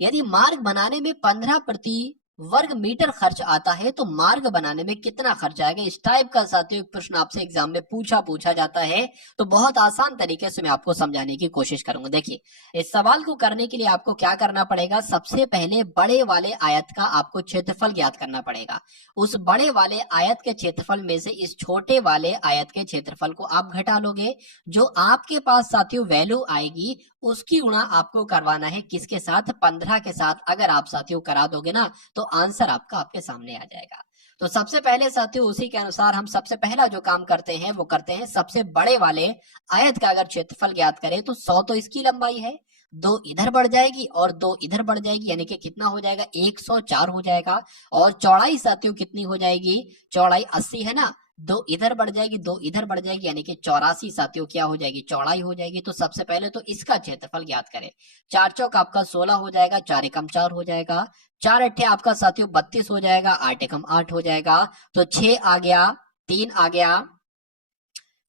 यदि मार्ग बनाने में 15 प्रति वर्ग मीटर खर्च आता है तो मार्ग बनाने में कितना खर्च आएगा। इस टाइप का साथियों एक प्रश्न आपसे एग्जाम में पूछा जाता है, तो बहुत आसान तरीके से मैं आपको समझाने की कोशिश करूंगा। देखिए इस सवाल को करने के लिए आपको क्या करना पड़ेगा, सबसे पहले बड़े वाले आयत का आपको क्षेत्रफल ज्ञात करना पड़ेगा। उस बड़े वाले आयत के क्षेत्रफल में से इस छोटे वाले आयत के क्षेत्रफल को आप घटा लोगे। जो आपके पास साथियों वैल्यू आएगी उसकी गुणा आपको करवाना है किसके साथ, 15 के साथ। अगर आप साथियों करा दोगे ना तो आंसर आपका आपके सामने आ जाएगा। तो सबसे पहले साथियों उसी के अनुसार हम सबसे पहला जो काम करते हैं वो करते हैं, सबसे बड़े वाले आयत का अगर क्षेत्रफल ज्ञात करें तो 100 तो इसकी लंबाई है, 2 इधर बढ़ जाएगी और 2 इधर बढ़ जाएगी, यानी कि कितना हो जाएगा, 104 हो जाएगा। और चौड़ाई साथियों कितनी हो जाएगी, चौड़ाई 80 है ना, 2 इधर बढ़ जाएगी 2 इधर बढ़ जाएगी, यानी कि 84 साथियों क्या हो जाएगी, चौड़ाई हो जाएगी। तो सबसे पहले तो इसका क्षेत्रफल ज्ञात करें। 4 चौक आपका 16 हो जाएगा, 4 एकम 4 हो जाएगा, 4 अट्ठे आपका साथियों 32 हो जाएगा, 8 एकम 8 हो जाएगा, तो 6 आ गया, 3 आ गया,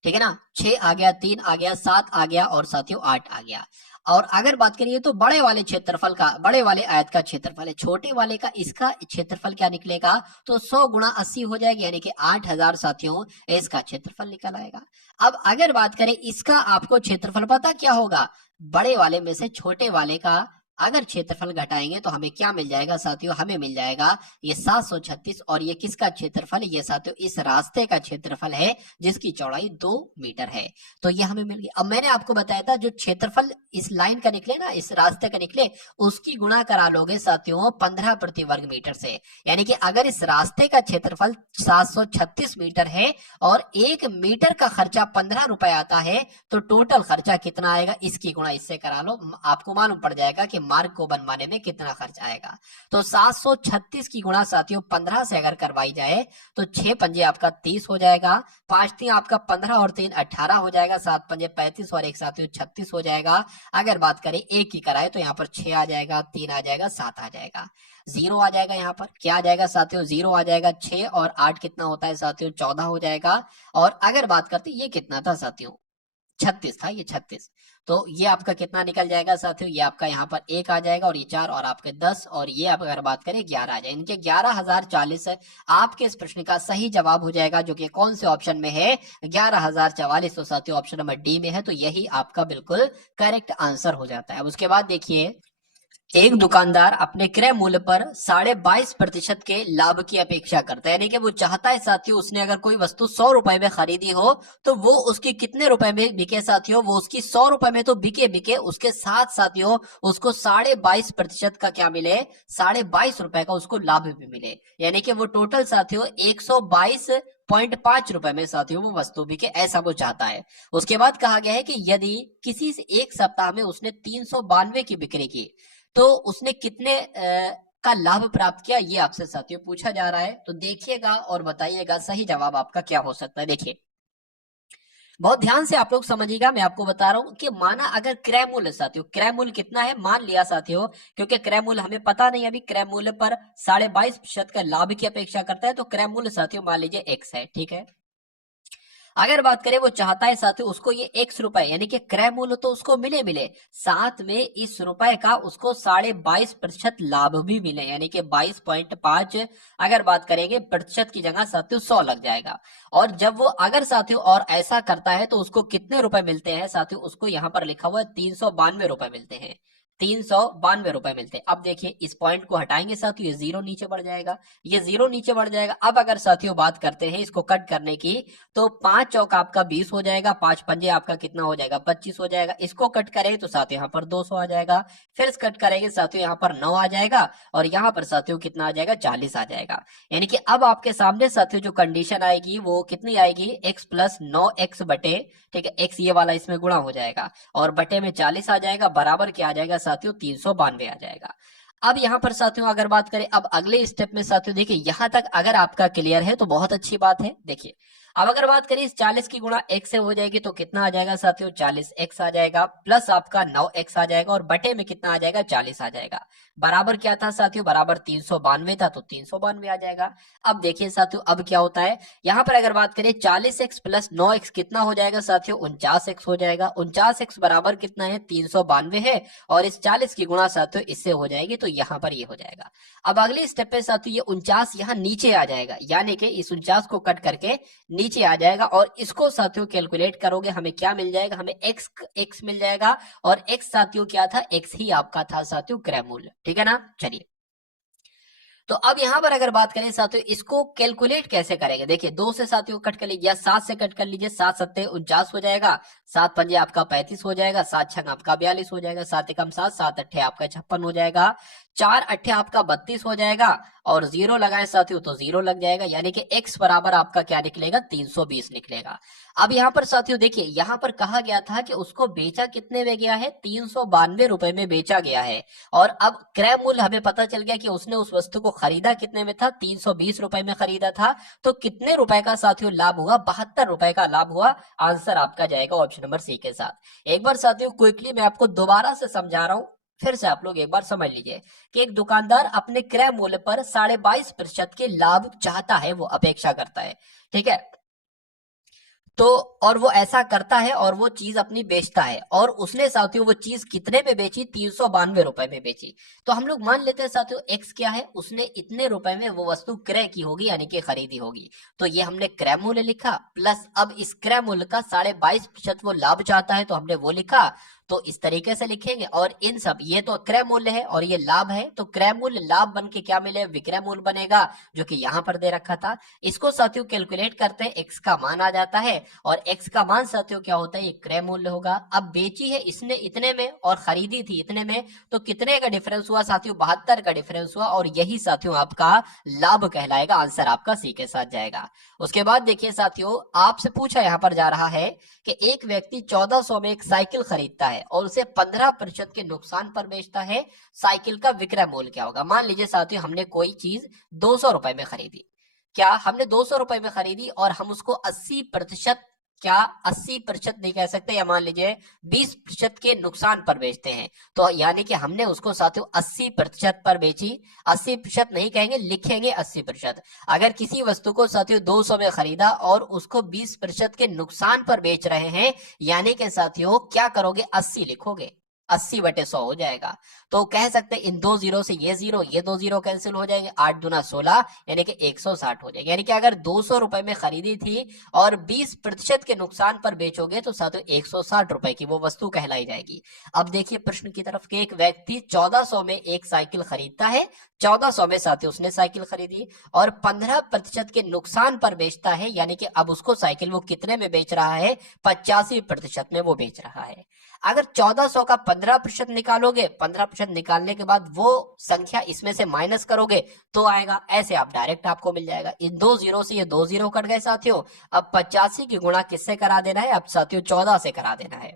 ठीक है ना, 6 आ गया, 3 आ गया, 7 आ गया और साथियों 8 आ गया। और अगर बात करिए तो बड़े वाले क्षेत्रफल का, बड़े वाले आयत का क्षेत्रफल है, छोटे वाले का इसका क्षेत्रफल क्या निकलेगा, तो 100 गुणा 80 हो जाएगी, यानी कि 8000 साथियों इसका क्षेत्रफल निकल आएगा। अब अगर बात करें इसका आपको क्षेत्रफल पता क्या होगा, बड़े वाले में से छोटे वाले का अगर क्षेत्रफल घटाएंगे तो हमें क्या मिल जाएगा साथियों, हमें मिल जाएगा ये 736। और ये किसका क्षेत्रफल है, ये साथियों इस रास्ते का क्षेत्रफल है जिसकी चौड़ाई 2 मीटर है। तो ये हमें मिल गया। अब मैंने आपको बताया था जो क्षेत्रफल इस लाइन का निकले ना, इस रास्ते का निकले, उसकी गुणा करा लोगे साथियों 15 प्रति वर्ग मीटर से। यानी कि अगर इस रास्ते का क्षेत्रफल 736 मीटर है और 1 मीटर का खर्चा 15 रुपए आता है तो टोटल खर्चा कितना आएगा, इसकी गुणा इससे करा लो, आपको मालूम पड़ जाएगा कि मार्ग को बनवाने में कितना खर्च आएगा। तो 736 की गुणा साथियों 15 से अगर करवाई जाए तो 6 पंजे आपका 30 हो जाएगा, 5 3 आपका 15 और 3 18 हो जाएगा, 7 पंजे 35 और 1 साथियों 36 हो जाएगा। अगर बात करें एक की कराए तो यहाँ पर 6 आ जाएगा, 3 आ जाएगा, 7 आ जाएगा, 0 आ जाएगा। यहाँ पर क्या आ जाएगा साथियों, 0 आ जाएगा। 6 और 8 कितना होता है साथियों, 14 हो जाएगा। और अगर बात करते ये कितना था साथियों, 36 था, ये 36। तो ये आपका कितना निकल जाएगा साथियों, ये आपका यहाँ पर 1 आ जाएगा और ये 4 और आपके 10 और ये आप अगर बात करें 11 आ जाएगा। इनके 11,040 आपके इस प्रश्न का सही जवाब हो जाएगा, जो कि कौन से ऑप्शन में है, 11,044। तो साथियों ऑप्शन नंबर डी में है, तो यही आपका बिल्कुल करेक्ट आंसर हो जाता है। अब उसके बाद देखिए, एक दुकानदार अपने क्रय मूल्य पर 22.5% के लाभ की अपेक्षा करता है, यानी कि वो चाहता है साथियों उसने अगर कोई वस्तु 100 रुपए में खरीदी हो तो वो उसकी कितने रुपए में बिके साथियों, वो उसकी 100 रुपए में तो बिके, उसके साथ साथियों उसको 22.5% का क्या मिले, 22.5 रुपए का उसको लाभ भी मिले, यानी कि वो टोटल साथियों 122.5 रुपए में साथियों वो वस्तु बिके, ऐसा वो चाहता है। उसके बाद कहा गया है कि यदि किसी से एक सप्ताह में उसने 392 की बिक्री की तो उसने कितने का लाभ प्राप्त किया, ये आपसे साथियों पूछा जा रहा है। तो देखिएगा और बताइएगा सही जवाब आपका क्या हो सकता है। देखिए बहुत ध्यान से आप लोग समझिएगा, मैं आपको बता रहा हूं कि माना अगर क्रय मूल्य साथियों, क्रय मूल्य कितना है मान लिया साथियों, क्योंकि क्रय मूल्य हमें पता नहीं अभी, क्रय मूल्य पर 22.5% का लाभ की अपेक्षा करता है, तो क्रय मूल्य साथियों मान लीजिए x है, ठीक है। अगर बात करें वो चाहता है साथियों उसको ये x रुपए, यानी कि क्रय मूल्य तो उसको मिले साथ में इस रुपए का उसको 22.5% लाभ भी मिले, यानी कि 22.5 अगर बात करेंगे प्रतिशत की जगह साथियों 100 लग जाएगा। और जब वो अगर साथियों और ऐसा करता है तो उसको कितने रुपए मिलते हैं साथियों, उसको यहाँ पर लिखा हुआ है 392 रुपए मिलते हैं। 392 रुपए मिलते हैं। अब देखिए इस पॉइंट को हटाएंगे साथियों, ये जीरो नीचे बढ़ जाएगा, ये जीरो नीचे बढ़ जाएगा। अब अगर साथियों बात करते हैं इसको कट करने की, तो 5 चौक आपका 20 हो जाएगा, 5 पंजे आपका कितना हो जाएगा 25 हो जाएगा। इसको कट करेंगे तो साथियों यहाँ पर 200 आ जाएगा, फिर कट करेंगे साथियों यहाँ पर 9 आ जाएगा, और यहाँ पर साथियों कितना आ जाएगा 40 आ जाएगा। यानी कि अब आपके सामने साथियों जो कंडीशन आएगी वो कितनी आएगी, x प्लस 9x बटे, ठीक है, x ये वाला इसमें गुणा हो जाएगा और बटे में 40 आ जाएगा, बराबर क्या आ जाएगा साथियों 392 आ जाएगा। अब यहाँ पर साथियों अगर बात करें अब अगले स्टेप में साथियों, देखिए यहां तक अगर आपका क्लियर है तो बहुत अच्छी बात है। देखिए अब अगर बात करें इस 40 की गुणा x से हो जाएगी तो कितना आ जाएगा साथियों 40x आ जाएगा, प्लस आपका 9x आ जाएगा और बटे में कितना आ जाएगा 40 आ जाएगा। बराबर क्या था साथियों, बराबर 392 था, तो 392 आ जाएगा। अब देखिए साथियों अब क्या होता है, यहाँ पर अगर बात करें 40x प्लस 9x कितना हो जाएगा साथियों 49x हो जाएगा। 49x बराबर कितना है 392 है, और इस 40 की गुणा साथियों इससे हो जाएगी, तो यहाँ पर ये हो जाएगा। अब अगले स्टेप पे साथियों ये 49 यहाँ नीचे आ जाएगा, यानी कि इस 49 को कट करके नीचे आ जाएगा, और इसको साथियों कैलकुलेट करोगे हमें क्या मिल जाएगा, हमें x मिल जाएगा, और x साथियों क्या था, x ही आपका था साथियों क्रय मूल्य, ठीक है ना। चलिए तो अब यहां पर अगर बात करें साथियों इसको कैलकुलेट कैसे करेंगे, देखिए 2 से साथियों कट कर लीजिए, 7 से कट कर लीजिए, 7 सत्ते 49 हो जाएगा, 7 पंजे आपका 35 हो जाएगा, 7 छंग आपका 42 हो जाएगा, 7 एकम 7, 7 अट्ठे आपका 56 हो जाएगा, 4 अट्ठे आपका 32 हो जाएगा, और जीरो लगाए साथियों तो जीरो लग जाएगा, यानी कि x बराबर आपका क्या निकलेगा 320 निकलेगा। अब यहाँ पर साथियों देखिए यहाँ पर कहा गया था कि उसको बेचा कितने में गया है, 392 रुपए में बेचा गया है, और अब क्रय मूल्य हमें पता चल गया कि उसने उस वस्तु को खरीदा कितने में था, 320 रुपए में खरीदा था, तो कितने रुपए का साथियों लाभ हुआ, 72 रुपए का लाभ हुआ। आंसर आपका जाएगा ऑप्शन नंबर सी के साथ। एक बार साथियों क्विकली मैं आपको दोबारा से समझा रहा हूं, फिर से आप लोग एक बार समझ लीजिए कि एक दुकानदार अपने क्रय मूल्य पर 22.5% के लाभ चाहता है, वो अपेक्षा करता है, ठीक है, तो और वो ऐसा करता है और वो चीज अपनी बेचता है, और उसने साथियों वो चीज कितने में बेची, 392 रुपए में बेची। तो हम लोग मान लेते हैं साथियों एक्स क्या है, उसने इतने रुपए में वो वस्तु क्रय की होगी, यानी कि खरीदी होगी, तो ये हमने क्रय मूल्य लिखा, प्लस अब इस क्रय मूल्य का 22.5% वो लाभ चाहता है, तो हमने वो लिखा। तो इस तरीके से लिखेंगे, और इन सब ये तो क्रय मूल्य है और ये लाभ है, तो क्रय मूल्य लाभ बन के क्या मिले, विक्रय मूल्य बनेगा, जो कि यहाँ पर दे रखा था। इसको साथियों कैलकुलेट करते हैं, एक्स का मान आ जाता है, और x का मान साथियों क्या होता है, ये क्रय मूल्य होगा। अब बेची है इसने इतने में और खरीदी थी इतने में, तो कितने का डिफरेंस हुआ साथियों, 72 का डिफरेंस हुआ, और यही साथियों आपका लाभ कहलाएगा। आंसर आपका सी के साथ जाएगा। उसके बाद देखिए साथियों आपसे पूछा यहां पर जा रहा है कि एक व्यक्ति 1400 में एक साइकिल खरीदता है और उसे 15% के नुकसान पर बेचता है, साइकिल का विक्रय मूल्य क्या होगा। मान लीजिए साथियों हमने कोई चीज 200 रुपए में खरीदी, क्या हमने 200 रुपए में खरीदी और हम उसको 80%, क्या 80% नहीं कह सकते, या मान लीजिए 20% के नुकसान पर बेचते हैं, तो यानी कि हमने उसको साथियों 80% पर बेची। 80% नहीं कहेंगे, लिखेंगे 80%। अगर किसी वस्तु को साथियों 200 में खरीदा और उसको 20% के नुकसान पर बेच रहे हैं, यानी कि साथियों क्या करोगे, 80 लिखोगे, 80/100 हो जाएगा। तो कह सकते हैं इन दो जीरो से ये दो जीरो कैंसिल हो जाएंगे, 8 दूना 16, यानी कि 160 हो जाएगा। यानी कि अगर 200 रुपए में खरीदी थी और 20% के नुकसान पर बेचोगे तो साथियों 160 रुपए की वो वस्तु कहलाई जाएगी। अब देखिए प्रश्न की तरफ के, एक व्यक्ति 1400 में एक साइकिल खरीदता है, 1400 में साथियों उसने साइकिल खरीदी और 15% के नुकसान पर बेचता है, यानी कि अब उसको साइकिल वो कितने में बेच रहा है, 85% में वो बेच रहा है। अगर 1400 का 15% निकालोगे, 15% निकालने के बाद वो संख्या इसमें से माइनस करोगे तो आएगा, ऐसे आप डायरेक्ट आपको मिल जाएगा। इन दो जीरो से ये दो जीरो कट गए साथियों। अब 85 की गुणा किससे करा देना है, अब साथियों 14 से करा देना है।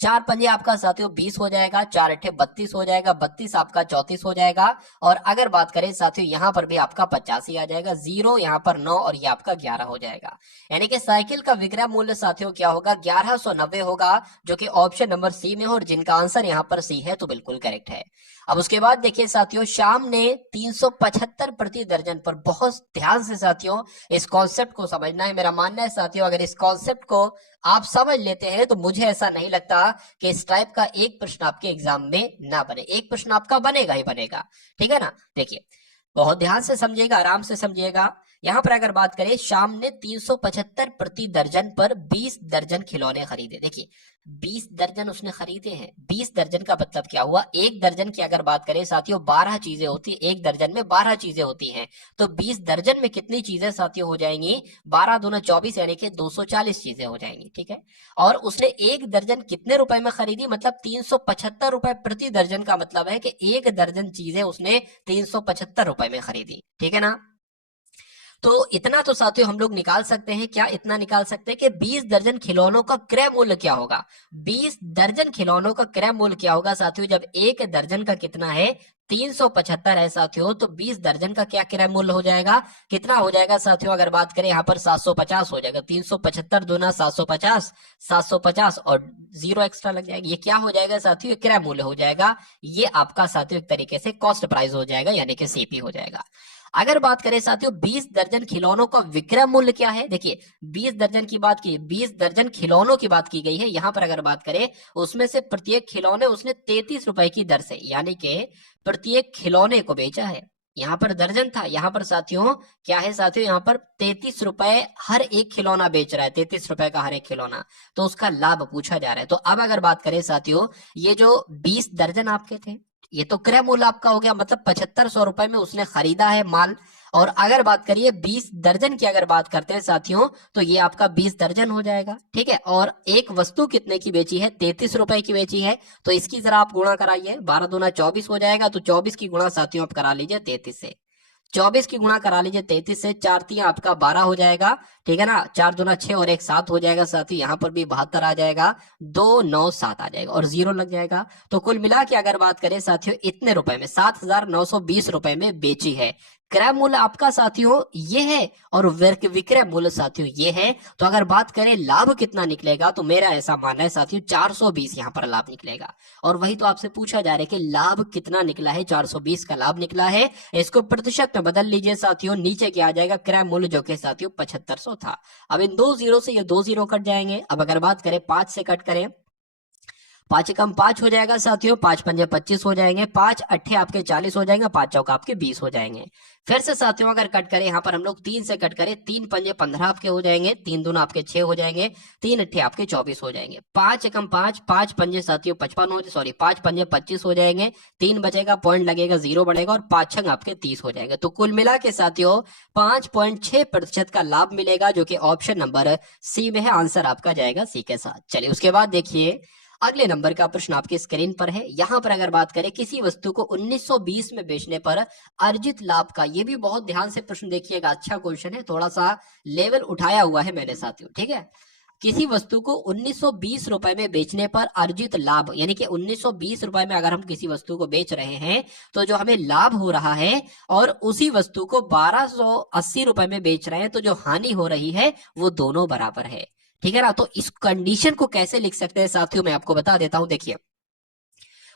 4 पंजे आपका साथियों 20 हो जाएगा, 4 अट्ठे 32 हो जाएगा, 32 आपका 34 हो जाएगा, और अगर बात करें साथियों यहाँ पर भी आपका 85 आ जाएगा, जीरो यहाँ पर 9 और ये आपका 11 हो जाएगा। यानी कि साइकिल का विक्रय मूल्य साथियों क्या होगा, 1190 होगा, जो कि ऑप्शन नंबर सी में हो, और जिनका आंसर यहाँ पर सी है तो बिल्कुल करेक्ट है। अब उसके बाद देखिए साथियों शाम ने 375 प्रति दर्जन पर, बहुत ध्यान से साथियों इस कॉन्सेप्ट को समझना है। मेरा मानना है साथियों अगर इस कॉन्सेप्ट को आप समझ लेते हैं तो मुझे ऐसा नहीं लगता कि इस टाइप का एक प्रश्न आपके एग्जाम में ना बने। एक प्रश्न आपका बनेगा ही बनेगा, ठीक है ना। देखिए बहुत ध्यान से समझिएगा, आराम से समझिएगा यहाँ पर अगर बात करें, श्याम ने 375 प्रति दर्जन पर 20 दर्जन खिलौने खरीदे। देखिए 20 दर्जन उसने खरीदे हैं। 20 दर्जन का मतलब क्या हुआ, एक दर्जन की अगर बात करें साथियों 12 चीजें होती, एक दर्जन में 12 चीजें होती हैं, तो 20 दर्जन में कितनी चीजें साथियों हो जाएंगी, 12 दूना 24 यानी कि 240 चीजें हो जाएंगी। ठीक है, और उसने एक दर्जन कितने रुपए में खरीदी, मतलब 375 रुपए प्रति दर्जन का मतलब है कि एक दर्जन चीजें उसने 375 रुपए में खरीदी। ठीक है ना, तो इतना तो साथियों हम लोग निकाल सकते हैं। क्या इतना निकाल सकते हैं कि 20 दर्जन खिलौनों का क्रय मूल्य क्या होगा। 20 दर्जन खिलौनों का क्रय मूल्य क्या होगा साथियों, जब एक दर्जन का कितना है 375 है साथियों, तो 20 दर्जन का क्या क्रय मूल्य हो जाएगा, कितना हो जाएगा साथियों, अगर बात करें यहाँ पर 750 हो जाएगा। 375 दूना 750, 750 और 0 एक्स्ट्रा लग जाएगा। ये क्या हो जाएगा साथियों, क्रय मूल्य हो जाएगा। ये आपका साथियों एक तरीके से कॉस्ट प्राइस हो जाएगा, यानी कि सीपी हो जाएगा। अगर बात करें साथियों 20 दर्जन खिलौनों का विक्रय मूल्य क्या है, देखिए 20 दर्जन की बात की, 20 दर्जन खिलौनों की बात की गई है। यहां पर अगर बात करें उसमें से प्रत्येक खिलौने उसने 33 रुपए की दर से, यानी कि प्रत्येक खिलौने को बेचा है। यहाँ पर दर्जन था, यहाँ पर साथियों क्या है साथियों, यहाँ पर 33 रुपए हर एक खिलौना बेच रहा है, 33 रुपए का हर एक खिलौना, तो उसका लाभ पूछा जा रहा है। तो अब अगर बात करें साथियों, ये जो 20 दर्जन आपके थे, ये तो क्रय मूल्य आपका हो गया, मतलब 7500 रुपए में उसने खरीदा है माल। और अगर बात करिए 20 दर्जन की अगर बात करते हैं साथियों, तो ये आपका 20 दर्जन हो जाएगा। ठीक है, और एक वस्तु कितने की बेची है, 33 रुपए की बेची है, तो इसकी जरा आप गुणा कराइए, 12 दूना 24 हो जाएगा, तो 24 की गुणा साथियों आप करा लीजिए 33 से। 24 की गुणा करा लीजिए 33 से, 4 3 आपका 12 हो जाएगा। ठीक है ना, 4 दूना 6 और 1 7 हो जाएगा साथी, यहाँ पर भी 72 आ जाएगा, 2 9 7 आ जाएगा और 0 लग जाएगा। तो कुल मिला के अगर बात करें साथियों इतने रुपए में 7,920 रुपए में बेची है। क्रय मूल्य आपका साथियों ये है और विक्रय मूल्य साथियों ये है। तो अगर बात करें लाभ कितना निकलेगा, तो मेरा ऐसा मानना है साथियों 420 यहाँ पर लाभ निकलेगा। और वही तो आपसे पूछा जा रहा है कि लाभ कितना निकला है, 420 का लाभ निकला है। इसको प्रतिशत में बदल लीजिए साथियों, नीचे क्या आ जाएगा, क्रय मूल्य जो कि साथियों 7500 था। अब इन 2 जीरो से ये 2 जीरो कट जाएंगे। अब अगर बात करें 5 से कट करें, 5 कम 5 हो जाएगा साथियों, 5 पंजे 25 हो जाएंगे, 5 अट्ठे आपके 40 हो जाएंगे, 5 चौका आपके 20 हो जाएंगे। फिर से साथियों अगर कट करें यहाँ पर हम लोग 3 से कट करें, 3 पंजे 15 आपके हो जाएंगे, 3 दूना आपके 6 हो जाएंगे, 3 अट्ठे आपके 24 हो जाएंगे। 5 कम 5, 5 पंजे साथियों 55 हो, सॉरी 5 पंजे 25 हो जाएंगे, 3 बचेगा, पॉइंट लगेगा, 0 बढ़ेगा और 5 छंग आपके 30 हो जाएंगे। तो कुल मिला के साथियों 5.6% का लाभ मिलेगा, जो कि ऑप्शन नंबर सी में है। आंसर आपका जाएगा सी के साथ। चलिए उसके बाद देखिए अगले नंबर का प्रश्न आपके स्क्रीन पर है। यहां पर अगर बात करें किसी वस्तु को 1920 में बेचने पर अर्जित लाभ का, ये भी बहुत ध्यान से प्रश्न देखिएगा, अच्छा क्वेश्चन है, थोड़ा सा लेवल उठाया हुआ है मैंने साथियों। ठीक है, किसी वस्तु को 1920 रुपए में बेचने पर अर्जित लाभ, यानी कि 1920 रुपए में अगर हम किसी वस्तु को बेच रहे हैं तो जो हमें लाभ हो रहा है, और उसी वस्तु को 1280 रुपए में बेच रहे हैं, तो जो हानि हो रही है वो दोनों बराबर है। ठीक है ना, तो इस कंडीशन को कैसे लिख सकते हैं साथियों, मैं आपको बता देता हूं। देखिए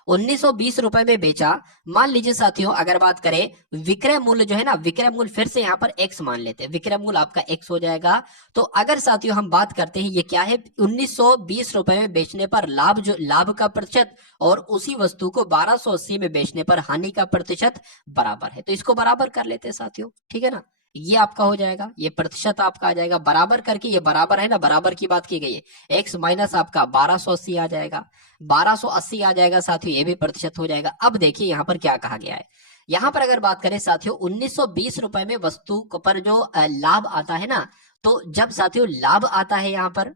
1920 रुपए में बेचा, मान लीजिए साथियों अगर बात करें विक्रय मूल्य जो है ना, विक्रय मूल्य फिर से यहाँ पर x मान लेते हैं, विक्रय मूल्य आपका x हो जाएगा। तो अगर साथियों हम बात करते हैं ये क्या है, 1920 रुपए में बेचने पर लाभ, जो लाभ का प्रतिशत, और उसी वस्तु को 1280 में बेचने पर हानि का प्रतिशत बराबर है, तो इसको बराबर कर लेते हैं साथियों। ठीक है ना, ये आपका हो जाएगा, ये प्रतिशत आपका आ जाएगा बराबर करके, ये बराबर है ना, बराबर की बात की गई है, x माइनस आपका 1280 आ जाएगा, 1280 आ जाएगा साथियों, ये भी प्रतिशत हो जाएगा। अब देखिए यहाँ पर क्या कहा गया है, यहाँ पर अगर बात करें साथियों 1920 रुपए में वस्तु पर जो लाभ आता है ना, तो जब साथियों लाभ आता है यहाँ पर,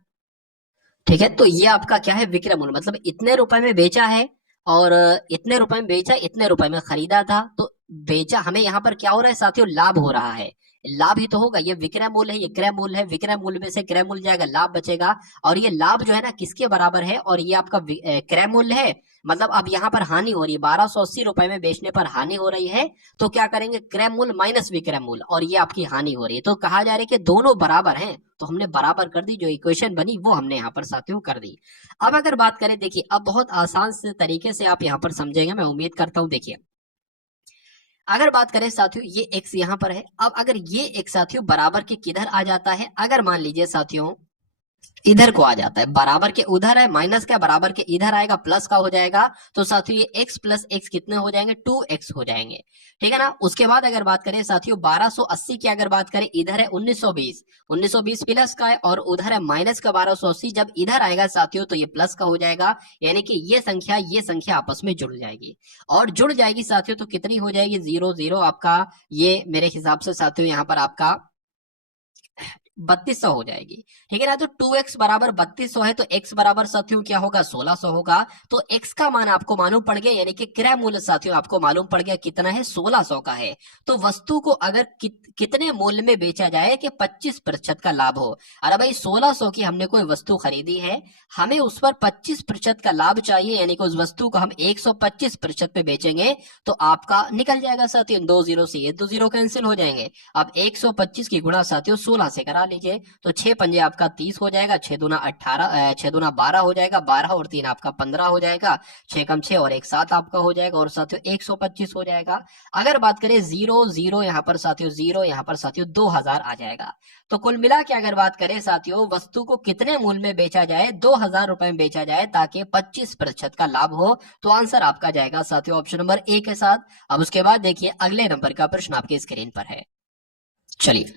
ठीक है, तो ये आपका क्या है, विक्रय मूल्य, मतलब इतने रुपए में बेचा है और इतने रुपए में बेचा, इतने रुपए में खरीदा था, तो बेचा, हमें यहाँ पर क्या हो रहा है साथियों, लाभ हो रहा है, लाभ ही तो होगा। ये विक्रय मूल्य है, ये क्रय मूल्य है, विक्रय मूल्य में से क्रय मूल्य जाएगा, लाभ बचेगा, और ये लाभ जो है ना किसके बराबर है, और ये आपका क्रय मूल्य है, मतलब अब यहाँ पर हानि हो रही है, 1280 रुपए में बेचने पर हानि हो रही है, तो क्या करेंगे, क्रय मूल्य माइनस विक्रय मूल्य, और ये आपकी हानि हो रही है, तो कहा जा रहा है कि दोनों बराबर हैं, तो हमने बराबर कर दी, जो इक्वेशन बनी वो हमने यहाँ पर साथियों कर दी। अब अगर बात करें, देखिए अब बहुत आसान से तरीके से आप यहाँ पर समझेंगे, मैं उम्मीद करता हूँ। देखिए अगर बात करें साथियों ये x यहाँ पर है, अब अगर ये x साथियों बराबर के किधर आ जाता है, अगर मान लीजिए साथियों इधर को आ जाता है, बराबर के उधर है, माइनस क्या बराबर के इधर आएगा, प्लस का हो जाएगा। तो साथियों ये x प्लस एक्स कितने हो जाएंगे, 2x हो जाएंगे, ठीक है ना। उसके बाद अगर बात करें साथियों 1280 की अगर बात करें, इधर है 1920, 1920 प्लस का है और उधर है माइनस का 1280। जब इधर आएगा साथियों तो ये प्लस का हो जाएगा, यानी कि ये संख्या आपस में जुड़ जाएगी, और जुड़ जाएगी साथियों तो कितनी हो जाएगी, 0 0 आपका, ये मेरे हिसाब से साथियों यहाँ पर आपका 3200 हो जाएगी, ठीक है ना। तो 2x बराबर 3200 है, तो x बराबर साथियों क्या होगा, 1600 होगा। तो x का मान आपको मालूम पड़ गया, यानी कि क्रय मूल्य साथियों आपको मालूम पड़ गया कितना है, 1600 का है। तो वस्तु को अगर कितने मूल्य में बेचा जाए कि 25% का लाभ हो। अरे भाई 1600 की हमने कोई वस्तु खरीदी है, हमें उस पर 25% का लाभ चाहिए, यानी कि उस वस्तु को हम 125% पे बेचेंगे, तो आपका निकल जाएगा साथियों, 2 जीरो से ये 2 जीरो कैंसिल हो जाएंगे। अब 125 की गुणा साथियों 16 से करा लीजिए, तो 6 पंजे आपका 30 हो जाएगा, 6 दूना 18, 6 दूना 12 हो जाएगा, 12 और 3 आपका 15 हो जाएगा, 6 कम 6 और 1 7 आपका हो जाएगा, और साथियों 125 हो जाएगा। अगर बात करें 0 0 यहाँ पर साथियों 0 यहाँ पर साथियों 2000 आ जाएगा। तो कुल मिला के अगर बात करें साथियों वस्तु को कितने मूल्य में बेचा जाए, 2000 रुपए में बेचा जाए ताकि 25% का लाभ हो, तो आंसर आपका जाएगा साथियों ऑप्शन नंबर ए के साथ। अब उसके बाद देखिए अगले नंबर का प्रश्न आपके स्क्रीन पर है। चलिए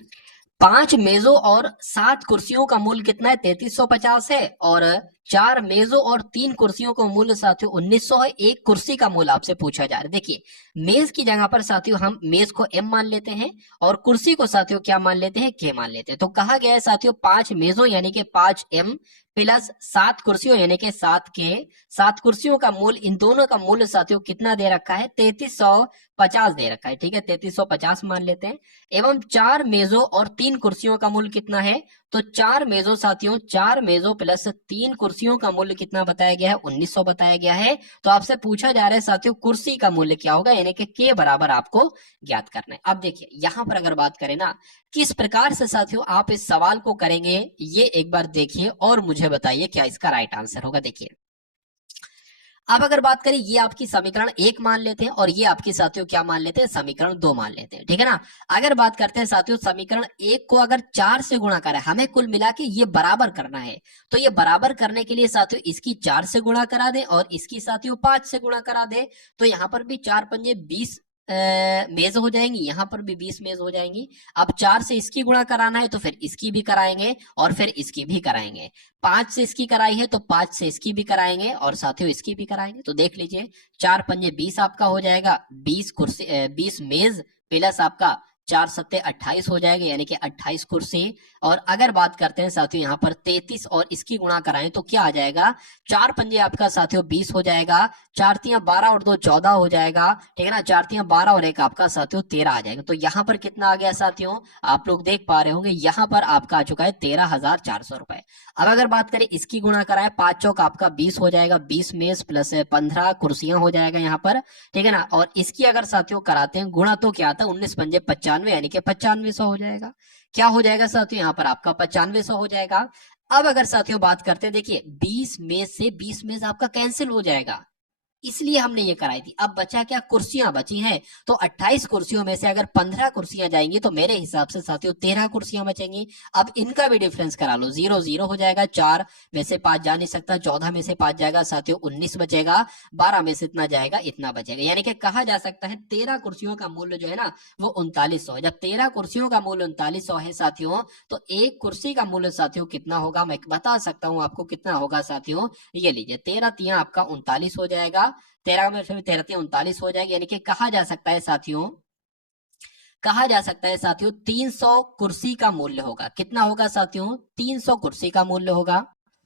5 मेजों और 7 कुर्सियों का मूल्य कितना है, 3350 है, और 4 मेजों और 3 कुर्सियों का मूल्य साथियों 1900 है। एक कुर्सी का मूल्य आपसे पूछा जा रहा है। देखिए मेज की जगह पर साथियों हम मेज को m मान लेते हैं और कुर्सी को साथियों क्या मान लेते हैं, k मान लेते हैं। तो कहा गया है साथियों 5 मेजों यानी कि 5m प्लस 7 कुर्सियों यानी कि 7k, 7 कुर्सियों का मूल्य, इन दोनों का मूल्य साथियों कितना दे रखा है, 3350 दे रखा है, ठीक है 3350 मान लेते हैं। एवं 4 मेजों और 3 कुर्सियों का मूल्य कितना है, तो 4 मेजों साथियों 4 मेजों प्लस 3 कुर्सियों का मूल्य कितना बताया गया है, 1900 बताया गया है। तो आपसे पूछा जा रहा है साथियों कुर्सी का मूल्य क्या होगा, यानी कि k बराबर आपको ज्ञात करना है। अब देखिए यहां पर अगर बात करें ना किस प्रकार से साथियों आप इस सवाल को करेंगे, ये एक बार देखिए और मुझे बताइए क्या इसका राइट आंसर होगा। देखिए अब अगर बात करें ये आपकी समीकरण 1 मान लेते हैं और ये आपकी साथियों क्या मान लेते हैं, समीकरण 2 मान लेते हैं, ठीक है ना। अगर बात करते हैं साथियों समीकरण 1 को अगर 4 से गुणा करें, हमें कुल मिला के ये बराबर करना है, तो ये बराबर करने के लिए साथियों इसकी 4 से गुणा करा दें और इसकी साथियों 5 से गुणा करा दें, तो यहाँ पर भी 4 पंजे 20 मेज हो जाएंगी, यहाँ पर भी 20 मेज हो जाएंगी। अब 4 से इसकी गुणा कराना है तो फिर इसकी भी कराएंगे और फिर इसकी भी कराएंगे। 5 से इसकी कराई है तो 5 से इसकी भी कराएंगे और साथियों इसकी भी कराएंगे। तो देख लीजिए 4 पंजे 20 आपका हो जाएगा, 20 कुर्सी 20 मेज प्लस आपका 4 सत्ते 28 हो जाएगा, यानी कि 28 कुर्सी। और अगर बात करते हैं साथियों यहाँ पर 33 और इसकी गुणा कराएं तो क्या आ जाएगा, 4 पंजे आपका साथियों 20 हो जाएगा, 4 तियां 12 और 2 14 हो जाएगा, ठीक है ना। 4 तियां 12 और 1 आपका साथियों 13 आ जाएगा। तो यहाँ पर कितना आ गया साथियों, आप लोग देख पा रहे होंगे यहाँ पर आपका आ चुका है 13,400 रुपए। अब अगर बात करें इसकी गुणा कराए, 5 चौक आपका 20 हो जाएगा, 20 मेज प्लस 15 कुर्सियां हो जाएगा यहाँ पर, ठीक है ना। और इसकी अगर साथियों कराते हैं गुणा तो क्या आता है, 19 पंजे 95 यानी कि 9500 हो जाएगा। क्या हो जाएगा साथियों, यहाँ पर आपका 9500 हो जाएगा। अब अगर साथियों बात करते हैं, देखिए 20 मेज से 20 मेज आपका कैंसिल हो जाएगा, इसलिए हमने ये कराई थी। अब बचा क्या, कुर्सियां बची हैं, तो 28 कुर्सियों में से अगर 15 कुर्सियां जाएंगी तो मेरे हिसाब से साथियों 13 कुर्सियां बचेंगी। अब इनका भी डिफरेंस करा लो, 0 0 हो जाएगा, 4 में से 5 जा नहीं सकता, 14 में से 5 जाएगा साथियों 19 बचेगा, 12 में से इतना जाएगा इतना बचेगा, यानी कि कहा जा सकता है 13 कुर्सियों का मूल्य जो है ना वो 3900 है। जब 13 कुर्सियों का मूल्य 3900 है साथियों, तो एक कुर्सी का मूल्य साथियों कितना होगा, मैं बता सकता हूं आपको कितना होगा साथियों। ये लीजिए 13 तियां आपका 39 हो जाएगा, 13 में फिर 13 39 हो जाएगी, यानी कि कहा जा सकता है साथियों, कहा जा सकता है साथियों 300 कुर्सी का मूल्य होगा। कितना होगा साथियों, 300 कुर्सी का मूल्य होगा।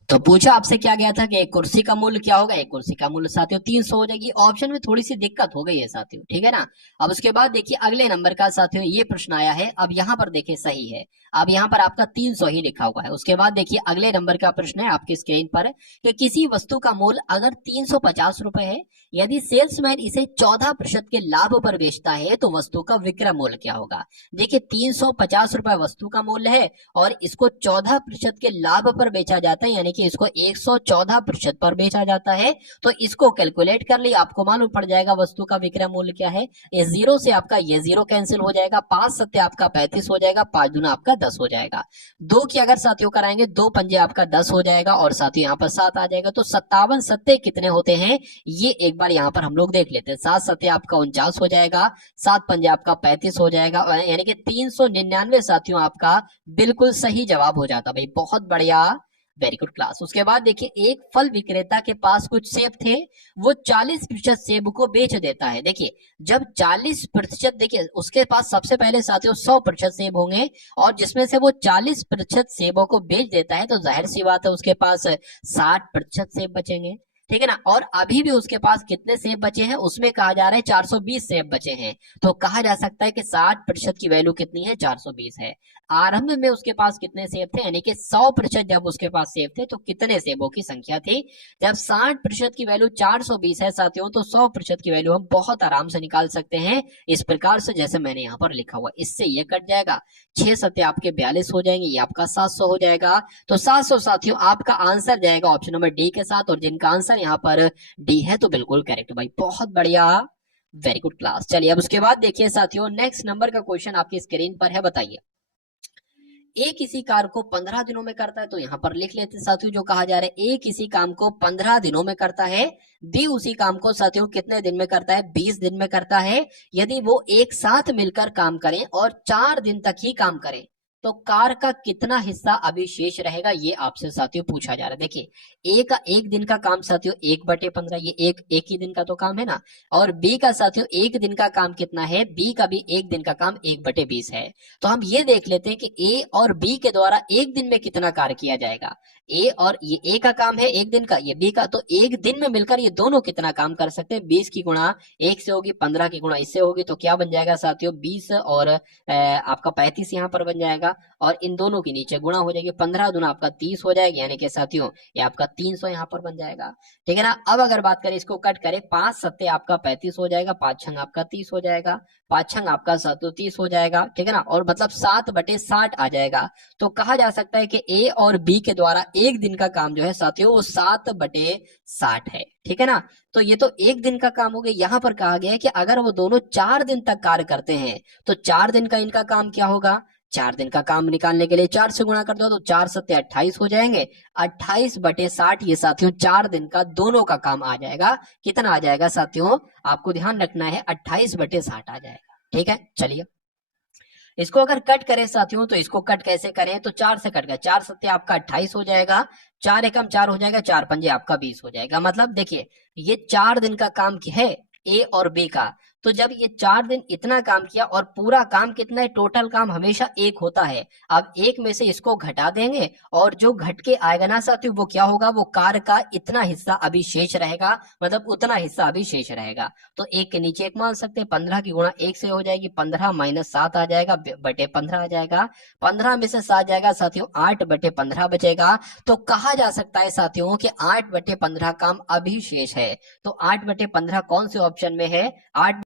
तो पूछा आपसे क्या गया था कि एक कुर्सी का मूल्य क्या होगा, एक कुर्सी का मूल्य साथियों 300 हो जाएगी। ऑप्शन में थोड़ी सी दिक्कत हो गई है साथियों, ठीक है ना। अब उसके बाद देखिए अगले नंबर का साथियों ये प्रश्न आया है, अब यहाँ पर देखिए सही है, अब यहाँ पर आपका 300 ही लिखा हुआ है। उसके बाद देखिए अगले नंबर का प्रश्न है आपकी स्क्रीन पर कि किसी वस्तु का मूल्य अगर 350 रुपए है, यदि सेल्समैन इसे 14% के लाभ पर बेचता है तो वस्तु का विक्रय मूल्य क्या होगा। देखिए 350 रुपए वस्तु का मूल्य है और इसको 14% के लाभ पर बेचा जाता है, यानी देखिए इसको 114% पर बेचा जाता है। तो इसको कैलकुलेट कर लिया, आपको मालूम पड़ जाएगा वस्तु का विक्रय मूल्य क्या है। ये जीरो से आपका ये जीरो कैंसिल हो जाएगा, 5 सत्ते आपका 35 हो जाएगा, 5 दूना आपका 10 हो जाएगा। दो की अगर साथियों कराएंगे, 2 पंजे आपका 10 हो जाएगा और साथियों यहाँ पर 7 आ जाएगा। तो 57 सत्ते कितने होते हैं ये एक बार यहाँ पर हम लोग देख लेते हैं। 7 सत्ते आपका 49 हो जाएगा, 7 पंजे आपका 35 हो जाएगा, यानी कि 399 साथियों आपका बिल्कुल सही जवाब हो जाता। भाई बहुत बढ़िया, वेरी गुड क्लास। उसके बाद देखिए एक फल विक्रेता के पास कुछ सेब थे, वो 40% सेब को बेच देता है। देखिए जब 40%, देखिए उसके पास सबसे पहले साथियों 100% सेब होंगे और जिसमें से वो 40% सेबों को बेच देता है, तो जाहिर सी बात है उसके पास 60% सेब बचेंगे, ठीक है ना। और अभी भी उसके पास कितने सेब बचे हैं, उसमें कहा जा रहा है 420 सेब बचे हैं। तो कहा जा सकता है कि 60% की वैल्यू कितनी है, 420 है। आरंभ में उसके पास कितने सेब थे, यानी कि 100% जब उसके पास सेब थे तो कितने सेबों की संख्या थी। जब 60% की वैल्यू 420 है साथियों, तो 100% की वैल्यू हम बहुत आराम से निकाल सकते हैं इस प्रकार से जैसे मैंने यहाँ पर लिखा हुआ। इससे ये कट जाएगा, 6 सत्ते आपके 42 हो जाएंगे, ये आपका 700 हो जाएगा। तो 700 साथियों आपका आंसर जाएगा ऑप्शन नंबर डी के साथ, और जिनका आंसर यहाँ पर डी है तो बिल्कुल करेक्ट। भाई बहुत बढ़िया, वेरी गुड क्लास। चलिए अब उसके बाद देखिए साथियों नेक्स्ट नंबर का क्वेश्चन आपकी स्क्रीन पर है। बताइए ए किसी कार्य को 15 दिनों में करता है, तो यहाँ पर लिख लेते हैं साथियों जो कहा जा रहा है। ए किसी काम को 15 दिनों में करता है, बी उसी काम को साथियों कितने दिन में करता है, 20 दिन में करता है। यदि वो एक साथ मिलकर काम करें और 4 दिन तक ही काम करें तो कार का कितना हिस्सा अभी शेष रहेगा, ये आपसे साथियों पूछा जा रहा है। देखिए ए का एक दिन का काम साथियों 1/15, ये एक ही दिन का तो काम है ना। और बी का साथियों एक दिन का काम कितना है, बी का भी एक दिन का काम 1/20 है। तो हम ये देख लेते हैं कि ए और बी के द्वारा एक दिन में कितना कार्य किया जाएगा। ए और ये ए का काम है एक दिन का, ये बी का, तो एक दिन में मिलकर ये दोनों कितना काम कर सकते हैं। 20 की गुणा 1 से होगी, 15 की गुणा इससे होगी, तो क्या बन जाएगा साथियों 20 और आपका 35 यहाँ पर बन जाएगा, और इन दोनों के नीचे गुणा हो जाएगी, 15 दूना आपका 30 हो जाएगी, यानी कि साथियों ये आपका 300 यहाँ पर बन जाएगा, ठीक है ना। अब अगर बात करें इसको कट करें, 5 सत्ते आपका 35 हो जाएगा, 5 छंग आपका 30 हो जाएगा, 5 छंग आपका 30 हो जाएगा, ठीक है ना। और मतलब 7/60 आ जाएगा। तो कहा जा सकता है कि ए और बी के द्वारा एक दिन का काम जो है साथियों वो 7/60 है, ठीक है ना। तो ये तो एक दिन का काम हो गया। यहाँ पर कहा गया है कि अगर वो दोनों 4 दिन तक कार्य करते हैं तो 4 दिन का इनका काम क्या होगा। 4 दिन का काम निकालने के लिए 4 से गुणा कर दो तो 4 सत्ते 28 हो जाएंगे, 28/60 ये साथियों 4 दिन का दोनों का काम आ जाएगा। कितना आ जाएगा साथियों, आपको ध्यान रखना है 28/60 आ जाएगा, ठीक है। चलिए इसको अगर कट करें साथियों, तो इसको कट कैसे करें, तो 4 से कट गया, 4 सत्ते आपका 28 हो जाएगा, 4 एकम 4 हो जाएगा, 4 पंजे आपका 20 हो जाएगा। मतलब देखिए ये 4 दिन का काम है ए और बी का। तो जब ये 4 दिन इतना काम किया और पूरा काम कितना है, टोटल काम हमेशा 1 होता है। अब 1 में से इसको घटा देंगे और जो घट के आएगा ना साथियों वो क्या होगा, वो कार्य का इतना हिस्सा अभी शेष रहेगा, मतलब उतना हिस्सा अभी शेष रहेगा। तो 1 के नीचे 1 मान सकते हैं, 15 की गुणा 1 से हो जाएगी, 15 - 7 आ जाएगा, बटे 15 आ जाएगा, 15 में से 7 जाएगा साथियों 8/15 बचेगा। तो कहा जा सकता है साथियों कि 8/15 काम अभी शेष है। तो 8/15 कौन से ऑप्शन में है, 8